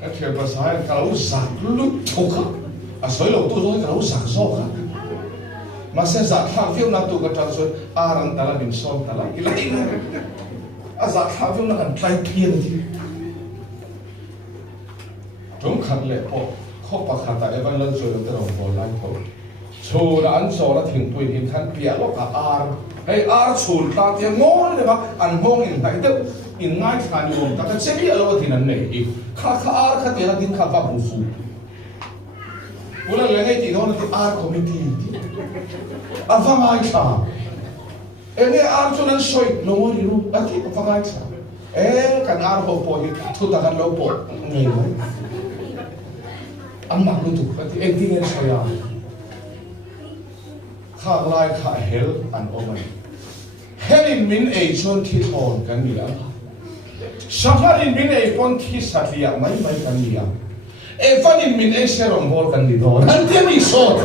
a thia pa sai ka lo sa lu tu ka a soi lo tu rồi cái sắc sọ khác mà sẽ giặt thang phiêu na tu cái trang soi ran ta là bình son ta là cái lấy a giặt thang phiêu na cần trai thiên thì chúng khát lệ po khó bạc khát ta evan lần rồi ta đồng bol lại thôi chu là ăn sò là thỉnh tuổi thỉnh khăn bia lo cả hay chul ta thì ngon đấy mà ăn ngon in này đâu in ngay khăn nhom ta cái chế bia lo thì năn nỉ khát khát thì là tin khát vào bù phu ulang lengai ti don ti ar committee ava mai cha ene ar chunan soi no mo ru ati pa mai cha kan ar ho po hi thu ta kan lo po ngai mai am mak lu tu ati ending en soya kha lai kha hel an omai helin min e chon thi thon kan ni la safarin min e kon thi satlia mai mai kan ni la evan in min e serom bol kan di do an te mi so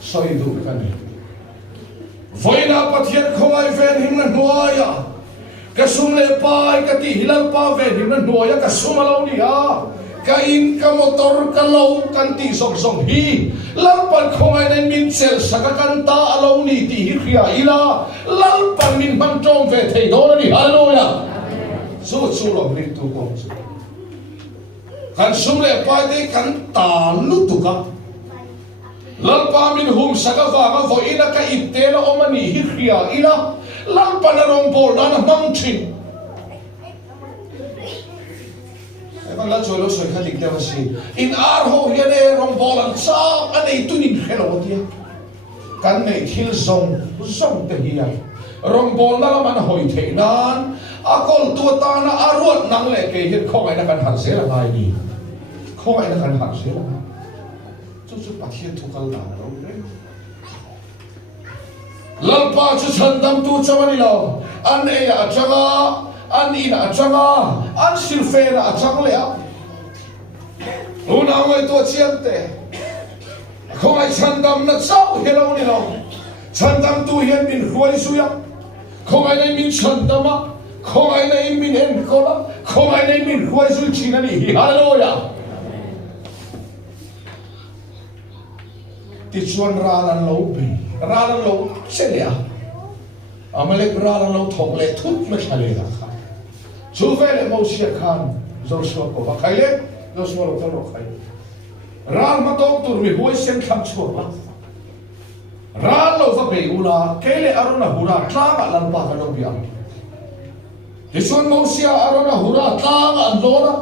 soi du kan voina pathian khomai ven him na nuaya ka sum le pai ka ti hilal pa ven him na nuaya ka sum lo ni a ka in ka motor ka lo kan ti sok sok hi lalpan khomai nei min sel saka kan ta alo ni ti hi khia ila lalpan min ban tong ve thei do ni hallelujah so chu lo ri tu ko kan sum le pai te kan ta lu tu ka lalpa min hum saka va ma vo ina ka itte la omani hi khia ila lalpan rong bol na mang thin la cholo soi khatik te wasi in ar ho hian e rong bolan sa anei tunin khelo tia kan nei thil zong te hiya rong bol na man hoi the nan akol tu ta na arot nang le ke hit khongai na kan han se la ngai ni khongai na kan han se la chu pathian thu kal da lo lalpa chu chandam tu chamani lo an e a changa an ina changa an silfena chang le una ngai to chiante khoi chandam na chau hello ni lo chandam tu hian min huai suya khoi nei min chandama khoi nei min en kola khoi nei min huai su china ni hallelujah ti chuan ralan lo chelia amalek ralan lo thok le thut me khale la chu vele mo sia khan joshua ko ba khai le joshua lo ro khai ral ma tok tur mi hoi sen kham chur ba ral lo va be ula kele aruna hura tla ma lan pa ka lo bia Disuan mo sia aruna hura tla ma an lora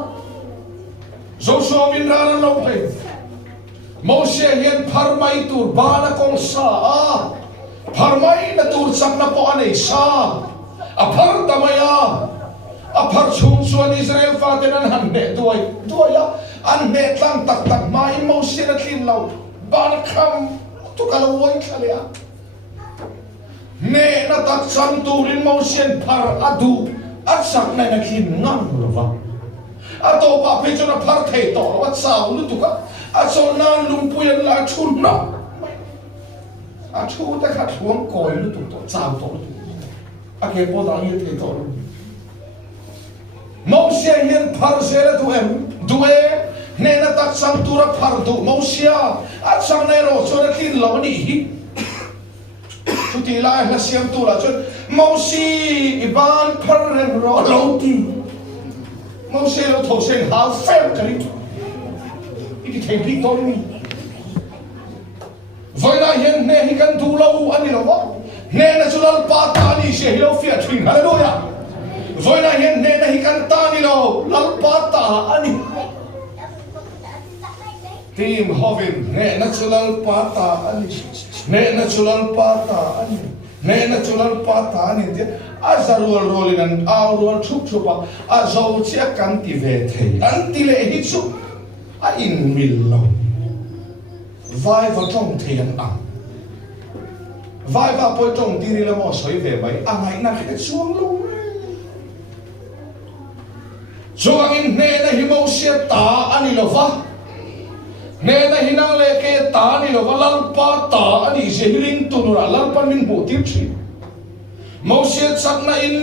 joshua min ral lo pe mo sia hian pharmai tur ba na kong sa pharmai na tur chak na po anei sa a phar tamaya a phar chung chuan Israel faten an han ne tuaya an ne tlang tak tak mai mo sia na thin lo ban kham tu kalawai khalea ne na tak sang turin motion par adu at sak na nakin ngang lova ato pa pe chona par thei to wat sao lu tu ka aso na lumpuyan la chun na a chu ta kha thuang koi lu tu to sao to lu a ke po da ye thei to motion yen par sera tu em duwe ne na tak sang tura par du motion at sang na ro chona kin lo ni hi tu ti lai la siam tu la chon mau si iban par rem ro lo ti mau se lo tho sen ha fem ka ni ti thei pi to ni voi na yen ne hi kan tu lo ani lo wa ne na chulal pa ta ni se hi lo fia thing hallelujah voi na yen ne na hi kan ta ni lo lal pa ta ani tim hovin ne na chulal pa ta ani ne natural pata ani ne natural pata ani te azarul rolin an aurul chup chupa azau chia kan ti ve thei an ti le hi chu a in mil lo vai va trong thian a vai va po trong ti ni la mo soi ve bai a ngai na ke chuang lo chuang in ne na hi mo sia ta ani lo va ne na hinang le ke ta ni lo lal pa ta ani se hiling tu nu lal pa min bu ti thi mo se chak na in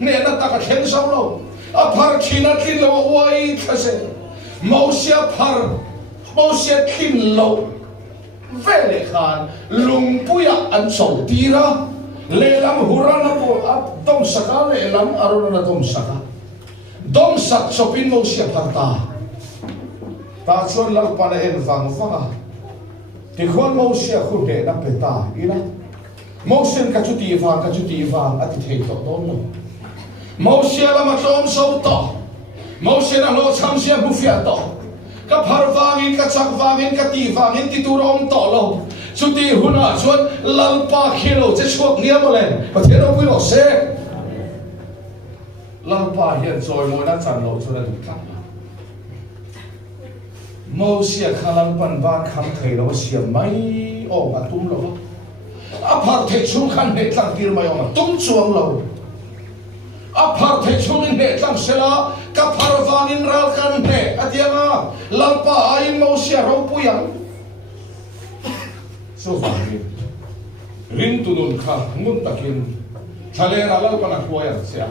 ne na ta ka khen sau lo a phar thina thin lo wai thase mo se phar mo se thin lo ve le khan lung puya an so ti ra le lam hurana po a dom saka le lam arona dom saka dom sak chopin mo se phar ta ta chuan lal pa na en vang vanga ti khon mo sia khu de na pe ta ina mo sen ka chu ti vang ati thei to don lo mo sia la ma tom so to mo sen a lo cham sia bu fia to ka phar wangin ka chak wangin ka ti wangin ti tu rom to lo chu ti huna chuan lal pa khilo che chuak nia mo len pa the ro pui lo se lal pa hian choi mo na chan lo chu na du tlang mau sia khalang pan ba kham thei lo sia mai o ma tum lo a phar the chung khan ne tlang tir mai o ma tum chuang lo a phar the chung in ne tlang sela ka phar wangin ral kan ne atianga lalpa ain mau sia ro puyang so wangin rin tunun kha ngun takin thale ralal pana khoya sia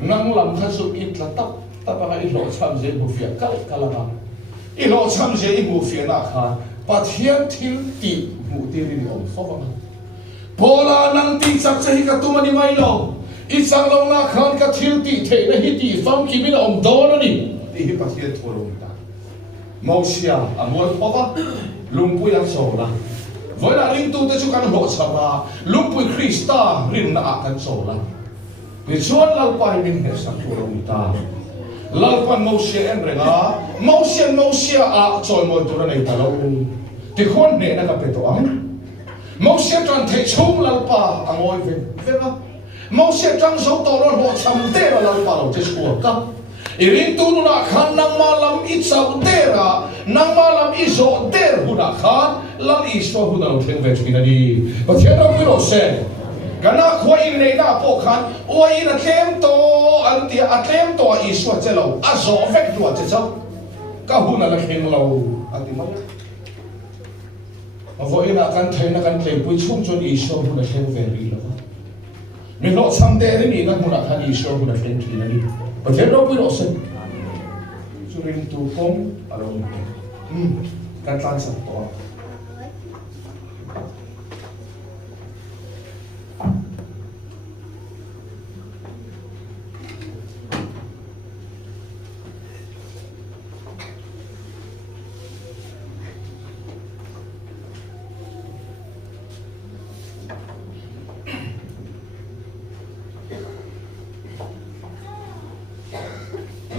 ngang lam kha su it la tap tapaka i lo cham je bu fia kal kalama i lo cham je i bu fia na kha pathian thil ti mu ti ri om fawanga pola nang ti chak chahi ka tumani mai lo i chang lo na khan ka thil ti the na hi ti fam ki min om don ni ti hi pathian thoro ta mausia amol pova lumpui ang so la voi na ring tu te chu kan ho chama lumpui krista rin na kan so la ni chuan lau pai min he sa thoro ta lau pan mausia en renga mausia a choi mo tu nei ta lo ti khon ne na ka pe to am mausia tran the chung lau pa angoi ve ba mausia tang so to lo ho cham te lo lau pa lo te chu ka irin tu na khan nang malam i chau te ra nang malam i zo der hu na khan lam i so hu na lo theng ve chu na ni ba thian ro pi lo se kana khoi in nei na po khan oi in a tlem to an ti a tlem to i so che lo a zo vek du a che chau ka hu na la kheng lo a ti ma a voi na kan thai na kan tlem pui chung chon i so hu na kheng ve ri lo mi lo sam de ri ni na hu na khan i so hu na kheng thi na ni ba thian ro pi lo se chu rin tu pom a lo kan tlan sa to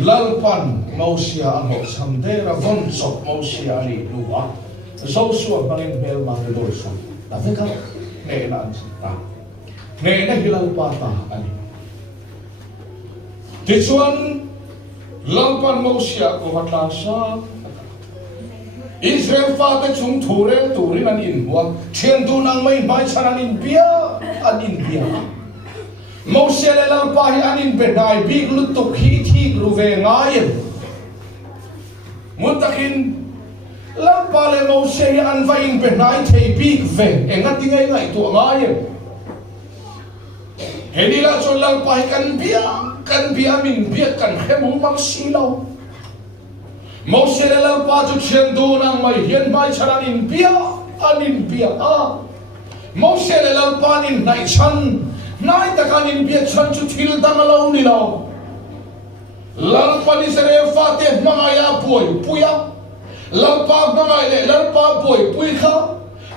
lalpan mausia ang samdera von sok mausia ni luwa so suwa bangin bel ma de dorso ta veka ne na ta ne na hilal pata ani tichuan lalpan mausia ko hatla sa Israel fa te chung thurel turin an in huang thian du nang mai mai chan an in bia an in bia Moses le lal pa hi an in benai big lu tuk hi thi lu ve ngai mutakin lal pa le Moses hi an vai in benai thei big ve engati ngai tu ngai heni la chon lal pa hi kan bia min bia kan khemu mang silo Moses le lal pa chu thian du nang mai hian mai chan an in bia Moses le lal pa nin nai chan nai takan in bia chan chu thil dang lo ni lo lal pa ni sere fa te mangaya boy puya lal pa mangai le lal pa boy pui kha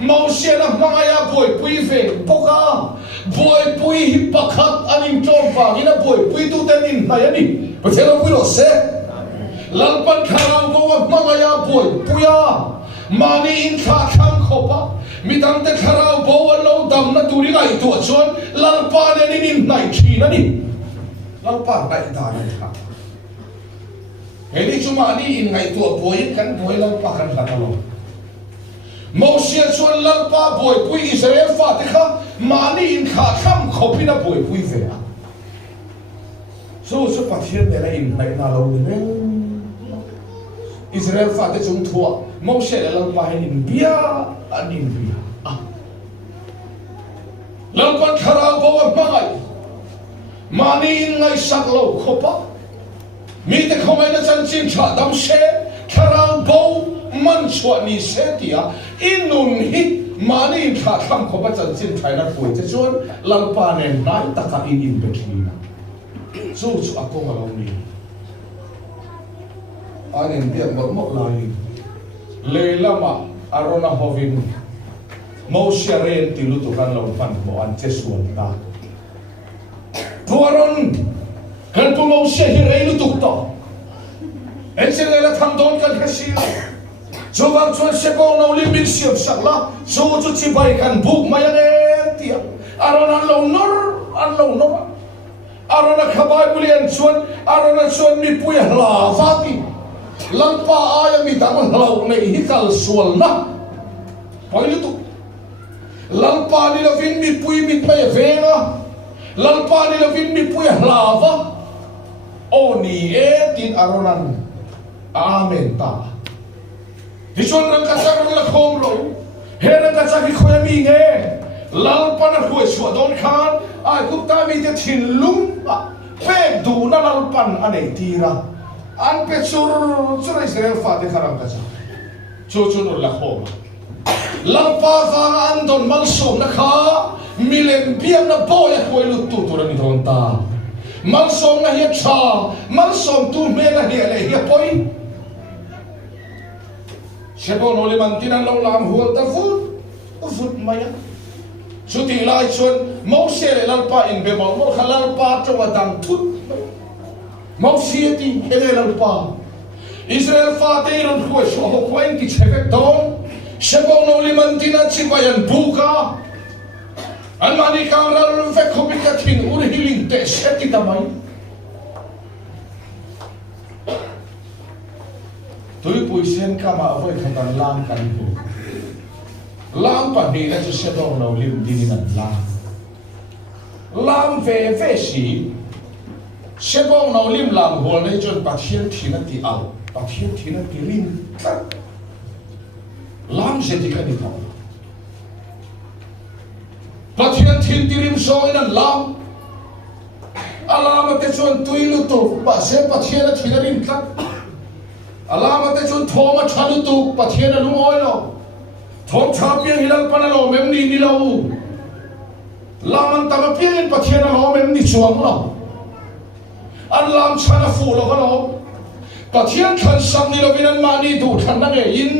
Moses na mangaya boy pui ve poka boy pui hi pakhat anin chom pa ina boy pui tu ten in nai ani pachelo pui lo se lalpan kharau go mangaya boy puya mani in kha kham khopa midam te kharau bo lo dam na turi ngai tu chon lalpa ne nin nai thi na ni lalpa nai da ni kha heli chuma ni in ngai tu boy kan boy lalpa kan kha lo Moses chon lalpa boy pui Israel fa te kha mani in kha kham khopi na boy pui ve so pathian ne in nai na lo ni Israel fa te chung thua Moses le lal pa in bia anin bia lal pan kharau bo mangai mani in ngai sak lo khopa mi te khomai na chan chin cha dam she kharau bo man chwa ni se tia inun hi mani in kha kham khopa chan chin thai na pui che chon lal pa ne nai taka in bekhina chu akong lo ni anin biak mok lai leilama arona hovin Moses ren ti lutu kan lo pan mo an chesuan ta tuaron kan pu Moses hi rei lutu to en se le tham don kan khasi jowang chuan se ko no lim bin siam sakla so chu chi bai kan buk mai ane tia arona lo nor arona khabai bulian chuan arona chuan mi pui hla fati lalpa aya mi dang lau nei hikal sual na poi tu lalpa ni la vin mi pui mi pe venga lalpa ni la vin mi pui hlava oni e tin aronan amen ta dishon rang ka sa la khom lo he rang ka sa ki khoya mi nge lalpa na khoi swa don khan ai kupta mi te thin lum pe du na lalpan ane tira an pe chur Israel fa de kharam ka cha chu no la khoma lalpa fa an don mal som na kha milem piam na boy khoi lu tu ni don ta mal som na hi cha mal som tu me na hi le hi poi shebo no le mantinan lo lam hual ta fut maya chu ti lai chon Moses lalpa in be mo khalalpa chawa dang thut Moses ti hele lalpa Israel fa te ron khoi so ho khoin ki chevek don shebo no le mantina chibayan buka almani kamra ro fe khobi ka thin ur healing te seti tamai tui pui sen kama avoi khatan lam kan bu lam pa ni na chu shebo no lim din na lam ve si Sebong na ulim lam hol na ijon pathian thina ti al pathian thina ti rim lam se ti kan ito pathian thin ti rim so in an lam alama te chon tuilu to ba se pathian thina rim tla alama te chon thoma thanu tu pathian lu oi lo thom thapian hilal panalo memni ni lo laman tama pian pathian lo memni chuang lo an lam chana fu lo kano pathian khan sam ni lo vinan mani du than na nge in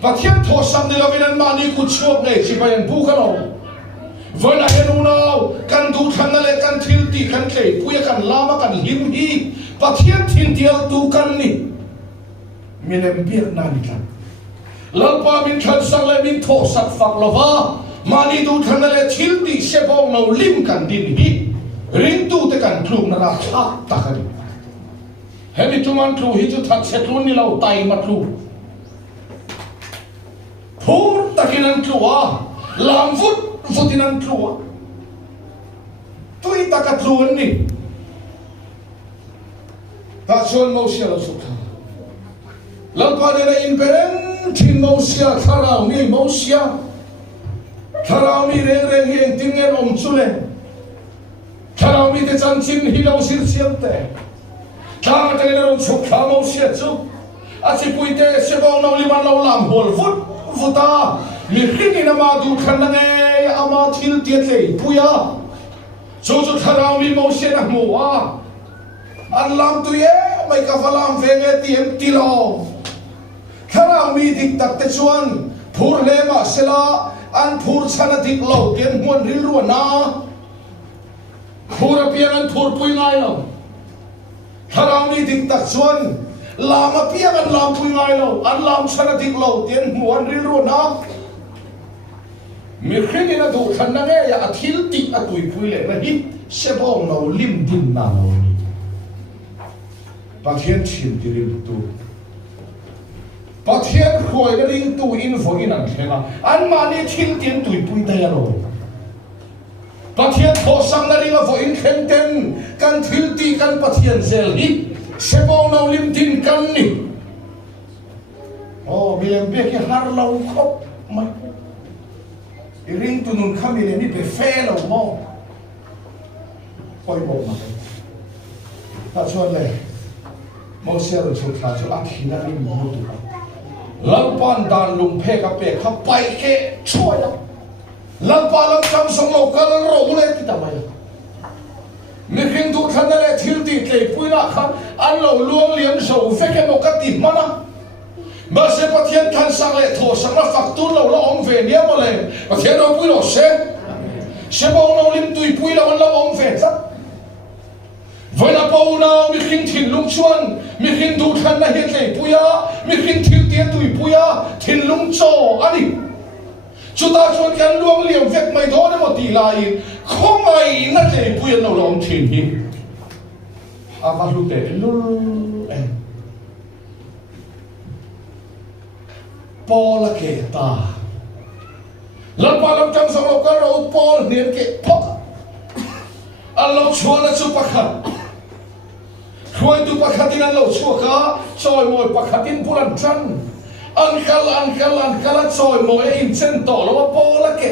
pathian tho sam ni lo vinan mani ku chuak nge chi bayan bu kano vona henu nau kan du than na le kan thil ti kan tle puya kan lama kan him hi pathian thin tial tu kan ni milem biak na ni kan lalpa min khan sang le min tho sak fak lo wa mani du than na le thil ti se bong no lim kan din hi ring tu te kan klung na ra thak takani hemi tuman klu hi chu thak se klun ni lo tai ma klu phur takinan tlua lam vutinan tlua tui takatluan ni ta chuan Moses lo sukha lampa ne in beren thin Moses tharau ni Moses tharau ni reng hi tingen om chule tharau ni te chan chin hi lo sir siam te ta te lo sukha Moses chu a chi pui te se bong no liman lo lam hol vuta mi khini na ma du khan na nge ama thil tiat le puya chu tharau ni Moses na muwa an lam tu ye mai ka falam ve nge tiem tilo tharau mi dik tak te chuan phur le ma sela an phur chana dik lo tien huan ril ru na phur apiang an phur pui ngai lo tharau mi dik tak chuan lam apiang an lam pui ngai lo an lam chana dik lo tien huan ril ru na mi khini na du khan na nge ya athil tik atui pui le na hi sebong no lim din na lo ni Pathian thim tirim tu Pathian khoi na ring tu in vo in an thlenga an mani thil tin tui pui ta ya ro Pathian tho sang na ring vo in khen ten kan thil ti kan Pathian zel hi sebong no lim tin kan ni bilem be ki har lo khop mai ring tu nun khami le ni be fe lo mo koi bo ma ta chuan le Moses lo chu tha chu akhina ni mu tu lampan dan lum phe ka pe kha pai ke choya lampa lam kam som lo kal ro le ti ta mai mi khing tu khan le thil ti tle pui na kha an lo luang liam so fe ke mo ka ti mana ma se Pathian than sang le tho sang la fak tu lo lo om ve nia mo le Pathian lo pui lo se bo lo lim tui pui lo an lo om ve cha với là bao nào mi khinh thìn lung chuan mi khinh du khan na hiệt lệ puya mi khinh thil tiệt tui puya thìn lung cho ani chúng ta chuan kan luang liam vek mai đó để một tỷ lại không ai na lệ puya nào lòng thìn hi à mà lúc đấy lul em Paul là kẻ ta lần ba lần trăm sáu cái rồi Paul niệm kẻ phật anh lâu chuan là chụp bạc khoi tu pakhatin an lo chuaka choi moi pakhatin pulan chan an kal choi moi in chen to lo po la ke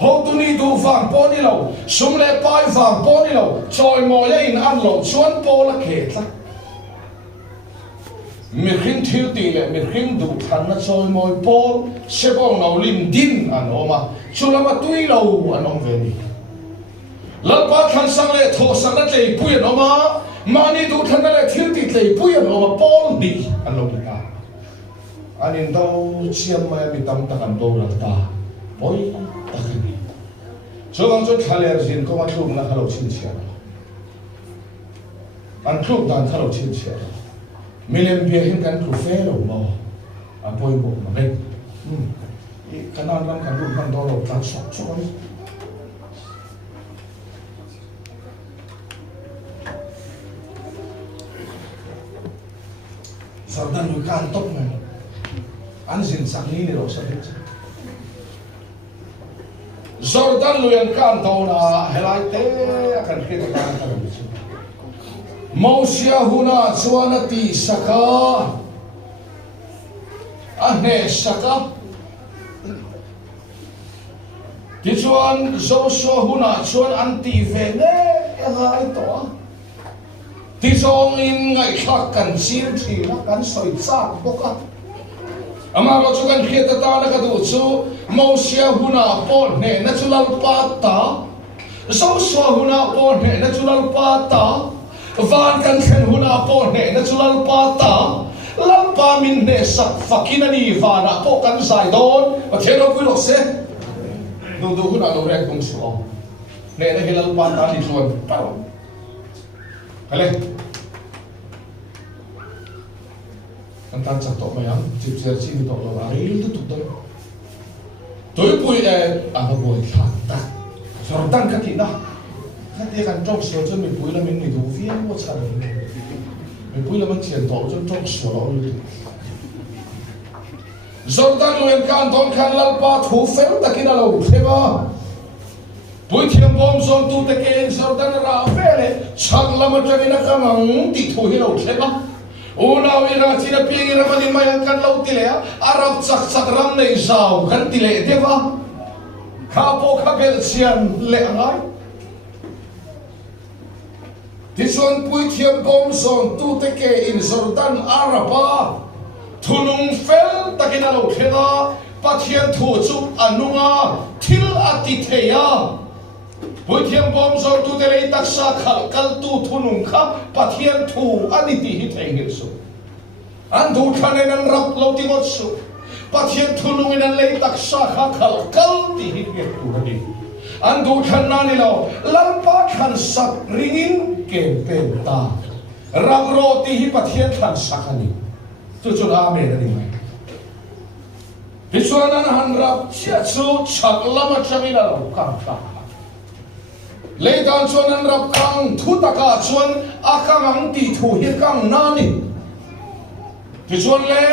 ho tu ni du vang po ni lo sum le pai vang po ni lo choi moi in an lo chuan po la ke tla mi khin thil ti le mi khin du than na choi moi po se bong no lim din an oma chulama tui lo an om ve ni lampa than sang le tho sang na tlei pui an oma mani du than na le thil ti tlei pui an oma Paul ni an lo ta anin do chiam mai mi tam ta kan do la ta oi ta kan ni so bang chu thaler jin ko ma thu na khalo chin chia an thu dan khalo chin chia milem bia hin kan thu fe lo mo a poi bo ma nei i kanan lam kan du kan do lo ta so ni Jordan lu kan top man an zin sang ni ro sa bit Jordan lu yan kan to na helai te akan kita kan ta bit Moses huna chuana ti saka ane saka ti chuan Joshua huna chuan anti ve ne ai to ti song in ngai khak kan sir thi na kan soi chak boka ama ro chu kan kheta ta na ka du chu Moses huna pon ne na chulal pa ta Joshua huna pon ne na chulal pa ta van kan khen huna pon ne na chulal pa ta lampa min ne sak fakina ni vana po kan sai don pathero pu lo se du huna lo rek tung su ne na hilal pa ta ni chuan kale antan chak to mayam chip cher chi to lo ari tu tu toi pui a ba boy thak ta Jordan ka ti na ka ti kan jok so chen mi pui la min ni du fian mo cha mi pui la man chen to chen jok so lo lu Jordan luen kan don kan lalpa thu fel takin alo theba pui thiam bom zon tu te ke Jordan ra fele chaglam atangina kamang ti thu hi lo theba una ina china pingira mani mayan kan lo tilea arab chak chak ram nei zau kan tile deva khapo khabel sian le angai Tisuan pui thiam bom zon tu te ke in Jordan araba thunung fel takina lo theda pathian thu chu anunga thil ati theya pui thiam bom zon tu te le taksa khal kal tu thunung kha pathian thu ani ti hi thengil su an du thane nan rap lo ti ngot su pathian thunung in le taksa kha khal kal ti hi ke tu hadi an du than na ni lo lampa than sak ringin ke penta rang ro ti hi pathian than sakani tu chu la me ni mai Pisuanan han rap chia chu chak lama changina lo kang ta lấy đàn chuan an rap kang thu taka chuan akang ang ti thu hi kang nani ti chuan le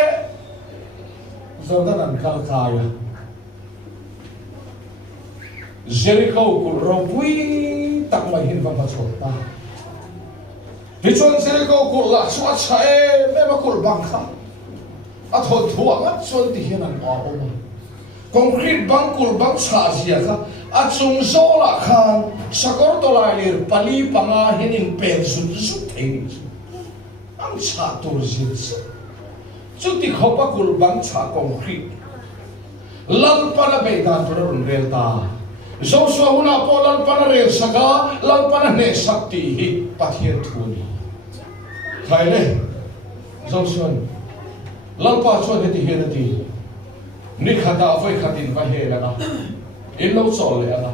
Jordan an kal kaya Jericho kul robui tak mai hin van pachota ti chuan Jericho kul la chua chae me ma kul bang kha a thot thuang a chuan ti hian an a oma concrete bang kul bang cha zia kha a chung zola khan sakor tolai lir pali panga hinin pen su su thei am cha tur zit chu ti khopa kul bang cha concrete lal pana be dan tur run rel ta zo so huna po lal pana rel saka lal pana ne sakti hi pathian thuni thaile zo so lal pa chuan heti henati ni khata voi khatin va he la in lo chol le ala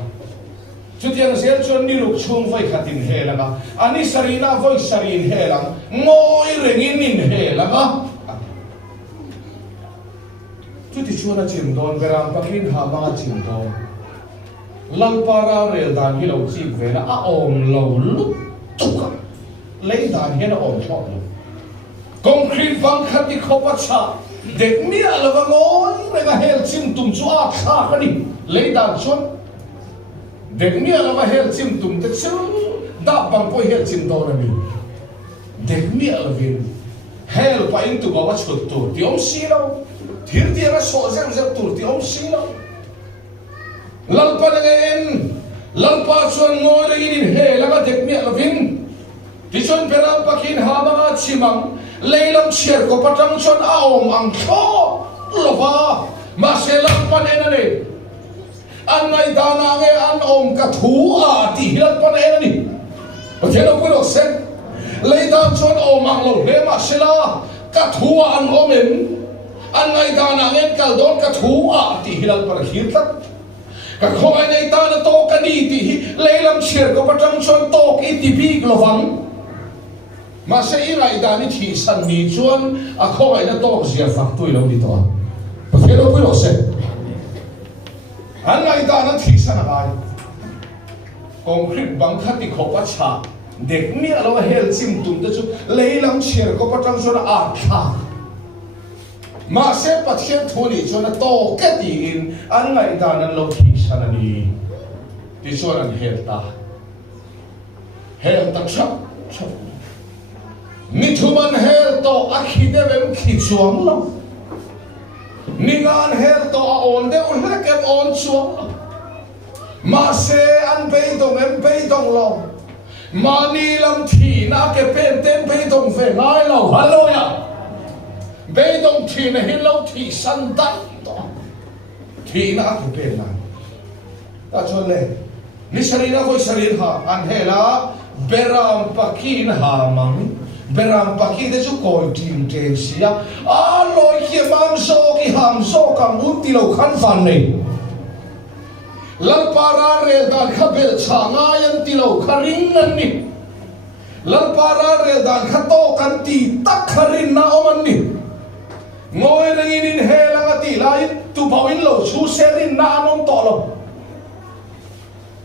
chutian zel chon ni ruk chung voi khatin he la ani sarina voi sarin he la ngoi rengin nin he la chuti chuana chin don beram pakin ha ma chin don lalpara rel dan hi lo chi ve la a om lo lu tuka le dan he na om thok lo concrete bang khati khopa cha dek mi ala va ngoi re ga hel chim tum chu a kha khani le dan chon dek mi ala va hel chim tum te chu da bang poi hel chim do na mi dek mi ala vin hel pa in tu ba wa chut tu ti om si lo thir ti ra so zem zem tu ti om si lo lal pa na en lal pa chon ngoi re in he la ga dek mi ala vin ti chon peram pakin ha ma chimang leilam cher ko patang chon aom ang tho lova ma se lam panen ne an nai dana nge an om ka thu a ti hilan panen ni pathelo ko se leidam chon om ang lo le ma se la ka thu an omen an nai dana nge kal don ka thu a ti hilan par hirtat ka khoi nei ta na to ka ni ti leilam cher ko patang chon to ki ti bi lovang mà sẽ ý lại đàn đi thì sẵn mì chuan à không phải là to gì phạt tôi đâu đi to và thế đâu có đâu sẽ anh lại đàn nó thì sẵn lại concrete bằng khát thì khó bắt chả để mi ở đâu hel chim tum đó chú lấy lắm chiều có bắt trong số là ạt khá mà sẽ bắt hiện thôn đi cho nó to cái tiền anh lại đàn nó lâu thì sẵn đi thì cho nó hel ta chấp Mithuman hel to akhidevem khichuang lo ningan hel to on de on lekem on chuang lo ma se an beidong lo mani lam thi na ke pen tem beidong ve ngai lo halo ya beidong thi na hin lo thi san dai to thi na ke pen na ta chon le ni sarina voi sarin ha an hela beram pakin ha mang beram paki de chu koi tim te sia a loi ki mam so ki ham so kam un ti lo khan fan nei lal para re dan kha bel changa yan ti lo kharing nan ni lal para re dan kha to kan ti tak kharin na oman ni ngoi rangin in he la ti lai tu bawin lo chu serin na anom to lo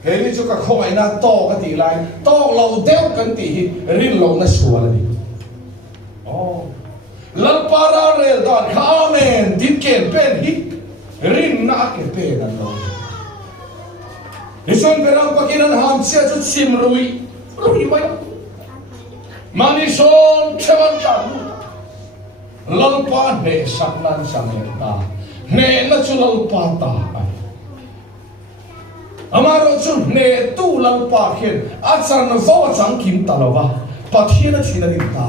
he ni chu ka khoi na to ka ti lai to lo deu kan ti rin lo na suala ni lalpara rel dan amen tin ken pen hi rin na ke pen an lo ison perang pakinan ham sia chu sim rui mai mani son chewan kan lalpa ne saknan sameta ne na chu lalpa ta amaro chu ne tu lalpa khen achan zo chang kim talawa pathian thina ni ta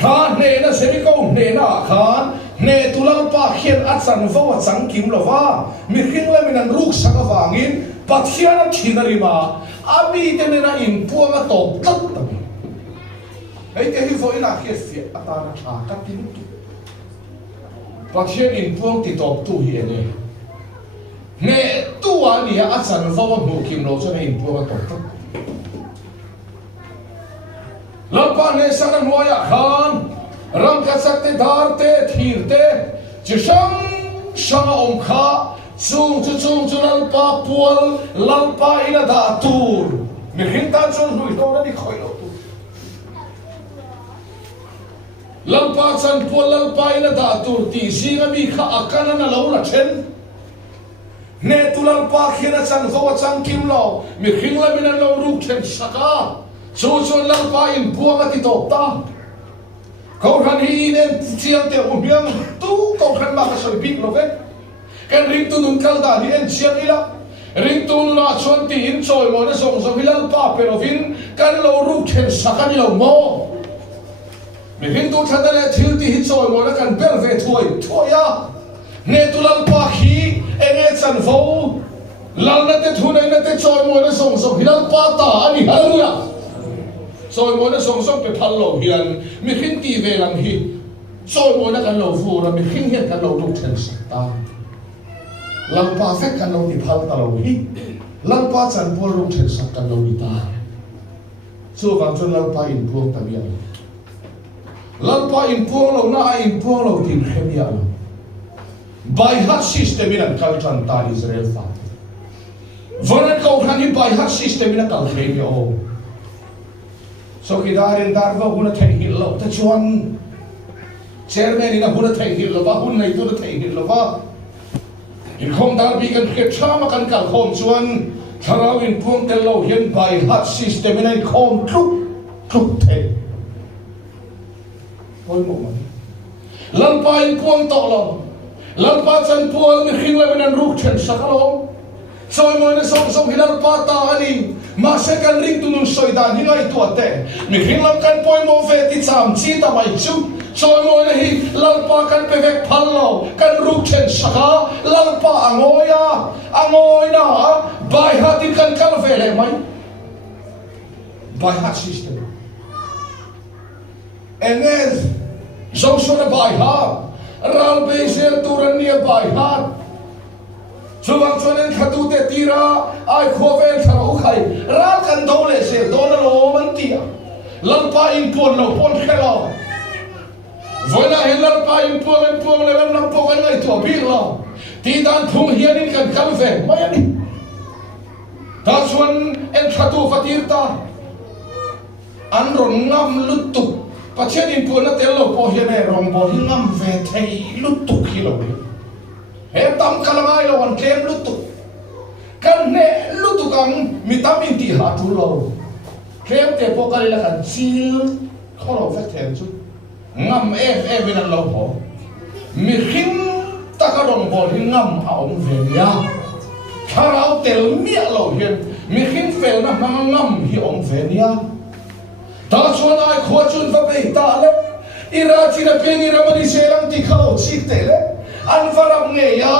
khan ne na semiko ne na khan ne tu lalpa khen achan zo chang kim lova mi khin la minan ruk saka wangin pathian thina ri ma abi te na in puanga top tat ta ei te hi vo ina khe fi atana tha ka tin tu pathian in puang ti top tu hi ne ne tu ani a chan vo mu kim lo cho ne in puanga top tat lalpa ne sana moya khan ram ka sakte dar te thir te chisham shama om kha chung lalpa pual lalpa ina da tur mi hintan chon hui to na ni khoi lo tu lalpa chan pual lalpa ina da tur ti singa mi kha akana na lo la chen ne tu lalpa khina chan zo chang kim lo mi khingla min lo ru chen saka chu lalpa in puanga ti top ta ko khan hi ne chiang te umiang tu ko khan ma ka soi big lo ve kan ring tu nun kal da ni en chiang ila ring tu na chon ti in choi mo na song so hilal pa pero vin kan lo ru chen saka ni lo mo mi ring tu thada le thil ti hi choi mo na kan bel ve thoi ya ne tu lal pa khi enge chan vo lal na te thun na te choi mo na song so hilal pa ta ani hallelujah choi mo na song so pe phal lo hian mi khin ti ve lam hi choi mo na kan lo fu ra mi khin hian kan lo ru chen saka lalpa fe kan lo ni phal ta lo hi lalpa chan pol ru chen sak kan lo ni ta chu wang chon lalpa in puang ta bia lalpa in puang lo na in puang lo tin khemia by heart system in kal than ta Israel fa voran ko khani by heart system in kal khemia o so kidarin dar va huna thai hil lo ta chuan chairman ina huna thai hil lo ba hun nei tu thai hil lo ba in khom dar bi kan khe chama kan kal khom chuan tharau in puang tel lo hian by heart system in khom thuk the oi mo ma lalpa in puang to lo lalpa chan puang ni khin la men ruk chen sakalo soi mo ne song hilal pa ta ani ma se kan ring tu nun soi dan hi ngai tu ate mi khin lam kan poi mo ve ti cham chi ta mai chu soi mo ne hi lalpa kan pe vek phal lo kan ruk chen saka lalpa angoi na bai hati kan ve le mai bai hat system enez Joshua bai hat ral be sel turan ni bai hat chuwang chuanen khatu te tira ai khovel tharo khai ral kan do le se do na lo man tia lalpa in pon lo pon khelo voina hen lalpa in pon le nam po kan ngai to bi lo ti dan thung hian in kan kal ve mai ani ta chuan en khatu fatir ta an ron ngam lutu pathian in pon na tel lo po hian e rom bo ngam ve thei lutu khilo he tam kalangai lo an tlem lutu kan ne lutu kan mi tam in ti ha tu lo tlem te po kal la kan sil kholo ve them chu ngam em in lo po mi khin ta ka rong bo ngam a ong ve ya tharau tel mi lo hian mi khin fel na ngam hi ong ve ya ta chuan ai kho chun va be ta le ira chi na pe ni ramani selang ti khalo chi te le an varam nge ya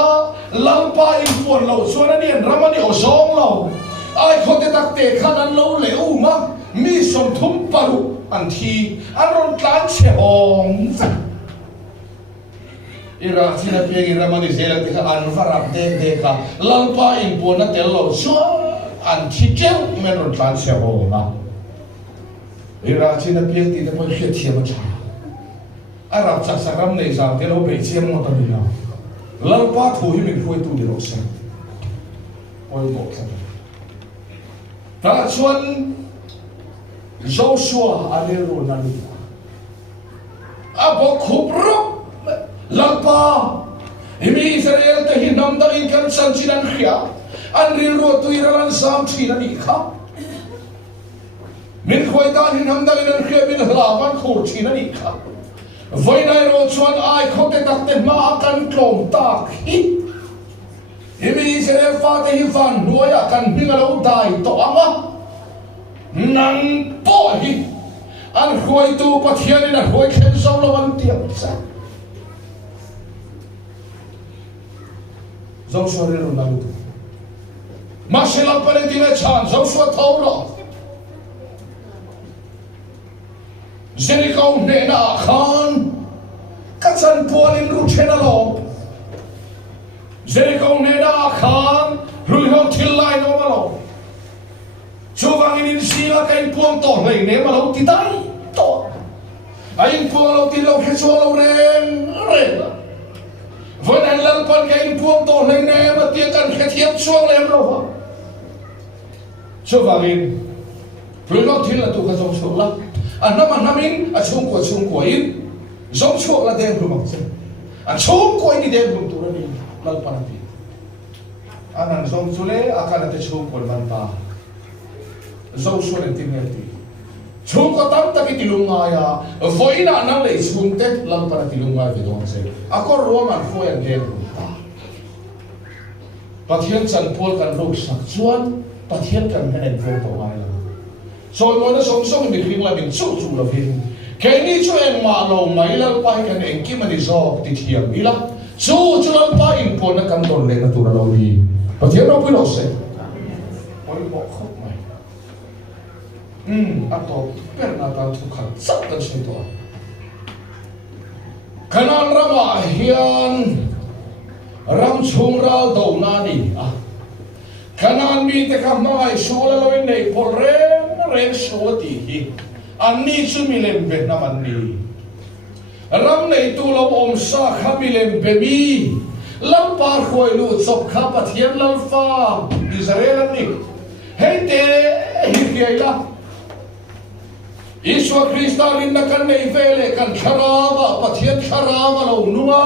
lalpa in pon lo chuan ani an ramani o song lo ai kho te tak te khan an lo le u ma mi som thum paru an thi an ron tlan che hong za ira chi na pe ni ramani selang ti kha an varam de kha lalpa in pon na tel lo chuan an thi cheu men ron tlan che hong ma ira chi na pe ti de po khe thiam cha Arab sak sakram nei sang te lo be chiam mo ta ni la lalpa thu hi min khoi tu ni lo sa oi mo sa ta chuan Joshua ale ro na ni abo khubro lalpa imi Israel te hinam da in kan san chinan khia anril ro tuiralan sam thina ni kha min khoi dan hinam da in khia min hlawan khur thina ni kha voinai ro chuan ai khote takte ma kan klom tak hi imi Israel fa te hi van noya kan bingalo dai to anga nang po hi an khoi tu pathian in a khoi khen so lo an tiam sa Joshua rin lang tu masila pare dinga chan Joshua thaulo Jericho ne na khan katsan pualin ru chena lo Jericho ne na khan ru ho thil lai no ma lo chuwang in sila kain puang to nei ne ma lo ti tai to ain puang lo ti lo khe so lo ren ren với anh lần con cái buông tổ này nè mà tiếng cần khét hiếp xuống lên rồi cho vào in rồi nó thiên là tụ cái giống xuống lắm nó mà nằm in chung của in giống xuống là đen rồi mà xem chung của in đi đen rồi tụ nó đi lần pan đi anh giống xuống lấy akan là chung của mình ta giống xuống lên tiếng nghe đi chung có tắm ta cái tilung ngay à với na năng lấy chung tết lần pan tilung ngay về đó xem ako roman foi ang gen pathian chan pol kan ruk sak chuan pathian kan henen pol to ai la so mo na som som mi khing la min chu la hin ke ni chu en ma lo mai la pai kan en ki mani zo ti thiam mi la chu la pa in pol na kan don le na tu la lo hi pathian no pi lo se oi bo khop mai ato per na ta thu khat sak kan se to kanan rama hian ram chung ral do na ni kanan mi te ka mai shula loi nei pol ren shu ti hi an ni chu mi lem be na man ni ram nei tu lo om sa kha mi lem be mi lam par khoi lu chop kha pathian lam fa Israel ni hei te hi la Iswa Krista rin na kan nei vele kan kharawa pathian kharawa lo nuwa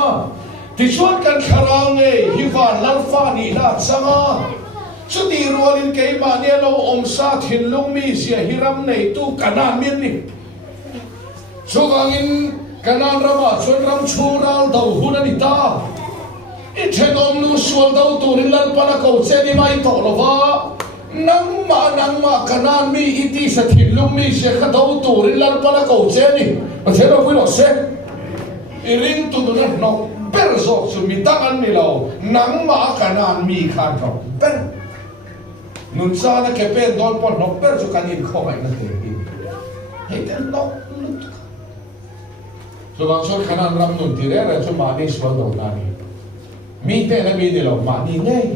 ti chuan kan kharang e hi van lar fa ni na changa chu ti rualin ke ma ne lo om sa thin lung mi sia hiram nei tu kanan min ni chu wangin kanan rama chon ram chu ral dau hun ani ta I then om nu sual dau tu rin lar pana ko che ni mai to lo wa nang ma kanan mi iti sa thilung mi se kha dau tu rin lar pana ko che ni pathe ro pui lo se irin tu du na no per zo su mi ta an ni lo nang ma kanan mi khan ro per nun sa na ke pe dol pon no per zo kan in kho mai na te he te no so bang so kanan ram nun ti re so ma ni sual dau na ni mi te na mi ni lo ma ni nei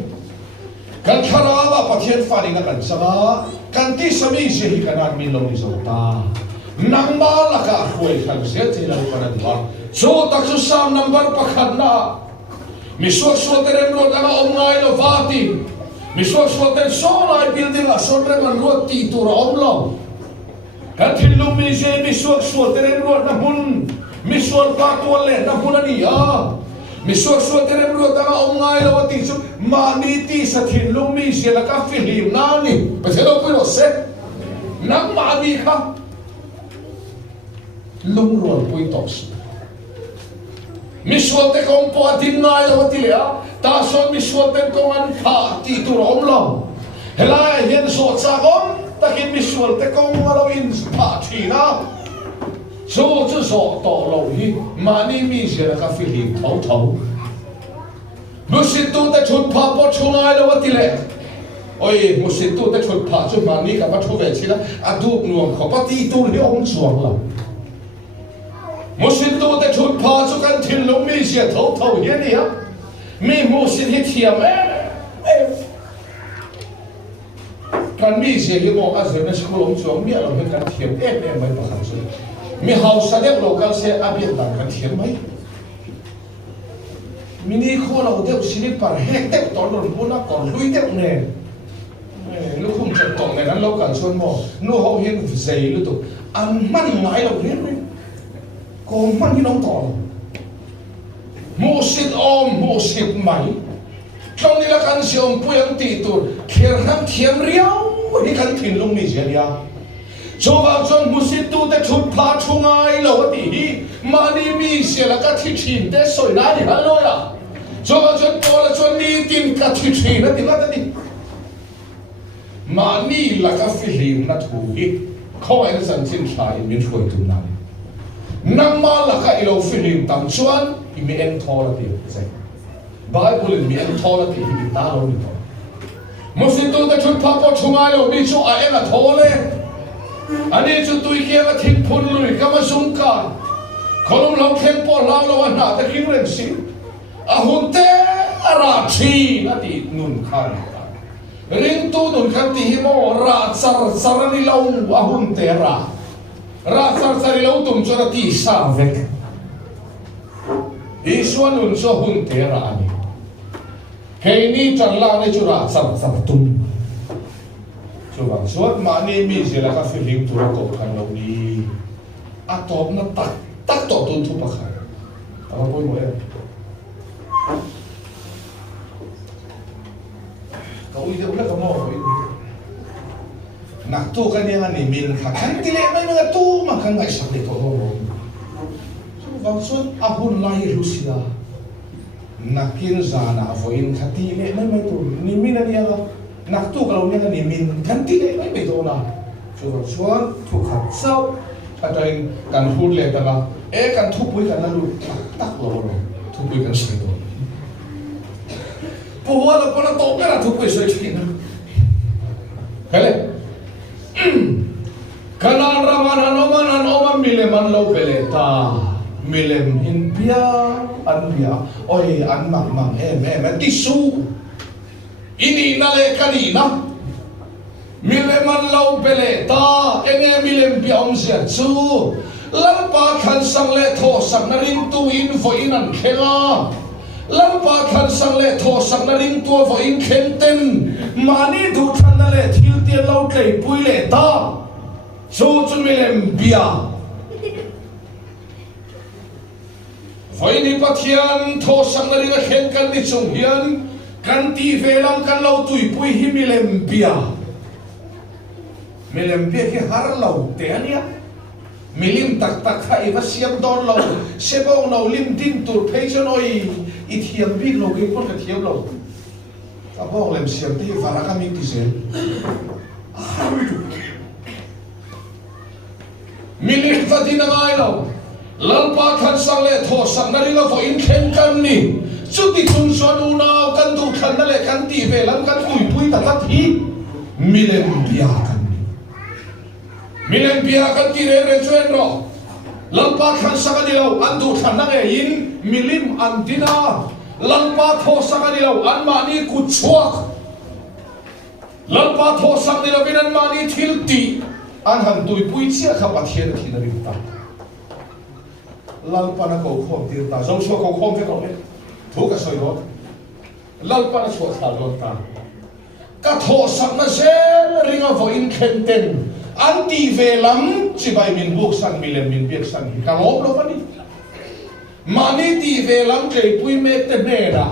kan kharawa pathian fani na kan sama kan ti sami se hi kanan min lo ni zota nang ma la ka khoi khan se ti la pana di so tak su sam number pakhat na mi so terem ro na om ngai lo vati mi so ter so lai building la so tre man ro ti tu ro om lo kan thilum mi se mi so terem ro na hun mi so ka to le na hun ani ya mi so terem ro ta om ngai lo ti su ma ni ti sa thilum mi se la ka filim na ni pa se lo ko lo se nang ma mi kha lung ro pui tos mi so te kom po atin ngai lo ti le ta so mi so te kom an kha ti tu rom lo hela yen so cha kom takin mi so te kom lo in pa thi na so chu so to lo hi ma ni mi se la ka filim thau musit tu te chut pha po chungai lo ti le oi musit tu te chut pha chu ma ni ka pa thu ve chi la adu nuam kho pa ti tu ni ong chuang la musit tu te chut pha chu kan thil lo mi se thau hi ni ha mi musit hi thiam kan mi se hi mo a se na school ong chuang mi lo kan thiam mai pa khan chu mi hau sa de local se abiat dan kan thiam mai mini kho lo de sini par hek te ton ron puna kon lui te ne lu khum chat tong ne nan local chon mo nu ho hin zei lu tu an man ngai lo rin có mang như nông tỏ mô xịt ôm mô xịt máy trong này là căn sĩ ôm bùi ăn tì tù khéo hăng thiêm riau hi căn thìn lung mi dễ liao cho vào chọn mô xịt tù để chụp phá chung ai lâu tì hi mà đi mi dễ là các thị trình để sôi ná đi hả lôi à cho vào chọn bò là chọn đi tìm các thị trình đó tìm ra đi mà ni là các phi liêm na thù hi không ai dân xin trái miễn phơi tụm này năm mà là cái lâu phi liêm tạm chuan thì mi em thò là tiền vậy Bible mi em thò là tiền thì ta lâu đi thôi một số tôi đã chụp phá chung ai lâu mi cho ai em là thò lên anh ấy cho tôi kia là thiên phun lùi cái mà sung cả còn ông lâu khen bỏ lao lâu anh ta khiến lên xí à hôn té à ra chi là thì nôn khai riêng tu nôn khai thì hi mò ra sar ni lâu à hôn té ra sar lâu tụm cho là thì sao vậy Isu nôn cho hôn té ra này cái ní chẳng là này cho ra sar tụm cho bằng suốt mà nên mi sẽ là các phi liêm tu ra cổ khăn lâu đi à top nó tắc top tuân thu bạc khăn à bôi mỗi em cậu ý đâu là cậu mò vậy nạc tu cái này anh mình khăn cái lẽ mấy người tu mà khăn ngày sắp để thôi rồi cho bằng suốt à hôn lai Russia nạc kiên già nà vội khát tí lẽ mấy tu mình anh đi đâu nạc tu kalau ni kan ni min kan tidak mai betul lah. Suan tu khát sao, ada yang kan hul le dalam, kan tu pui kan lalu tak lor, tu pui kan sedo. Puas lah pun tu kan tu pui sedo ni. Kale, kanan ramanan oman mileman lau peleta, milem hinpia, anpia, oi an mang tisu. Ini nale kanina mileman lau peleta enge milem piam sia chu lampa khan sang le tho sang na ring tu in vo in an khenga lampa khan sang le tho sang na ring tu vo in khen ten mani du than na le thil tie lau tlei pui le ta chu chu milem pia vo in pathian tho sang na ring a khen kan ni chung hian kan ti velam kan lau tui pui hi milem pia ki har lau te ania milim tak khai va siam don lau sebo no lim tin tur pheichon oi i thiam bi lo ge kon ka thiam lo ta bo lem siam ti va ka mi ti zel milim va din ngai lo lalpa khan sang le tho sang na ringa vo in khen kan ni chút đi chung xuân u nào căn tu khăn đó lại căn tỉ về lắm căn tuổi pui ta tắt hi milen bia căn tỉ re chuyện rồi lampa khăn sang đi lâu ăn tu khăn đó in milim antina lampa thô sang đi lâu ăn mani cút chuak lampa thô sang đi lâu bên ăn mani thil tỉ ăn hàng tuổi pui chia khắp bát thiên thì nó đi ta lampa nó cầu khom tiền ta giống số cầu khom thế nào đấy thu cái soi đó lalpa na chua thal don ta ka tho sak na se ringa vo in khen ten anti ve lam chi bai min buk san milem min biak san ka lop lo pani mani ti ve lam tlei pui me te ne ra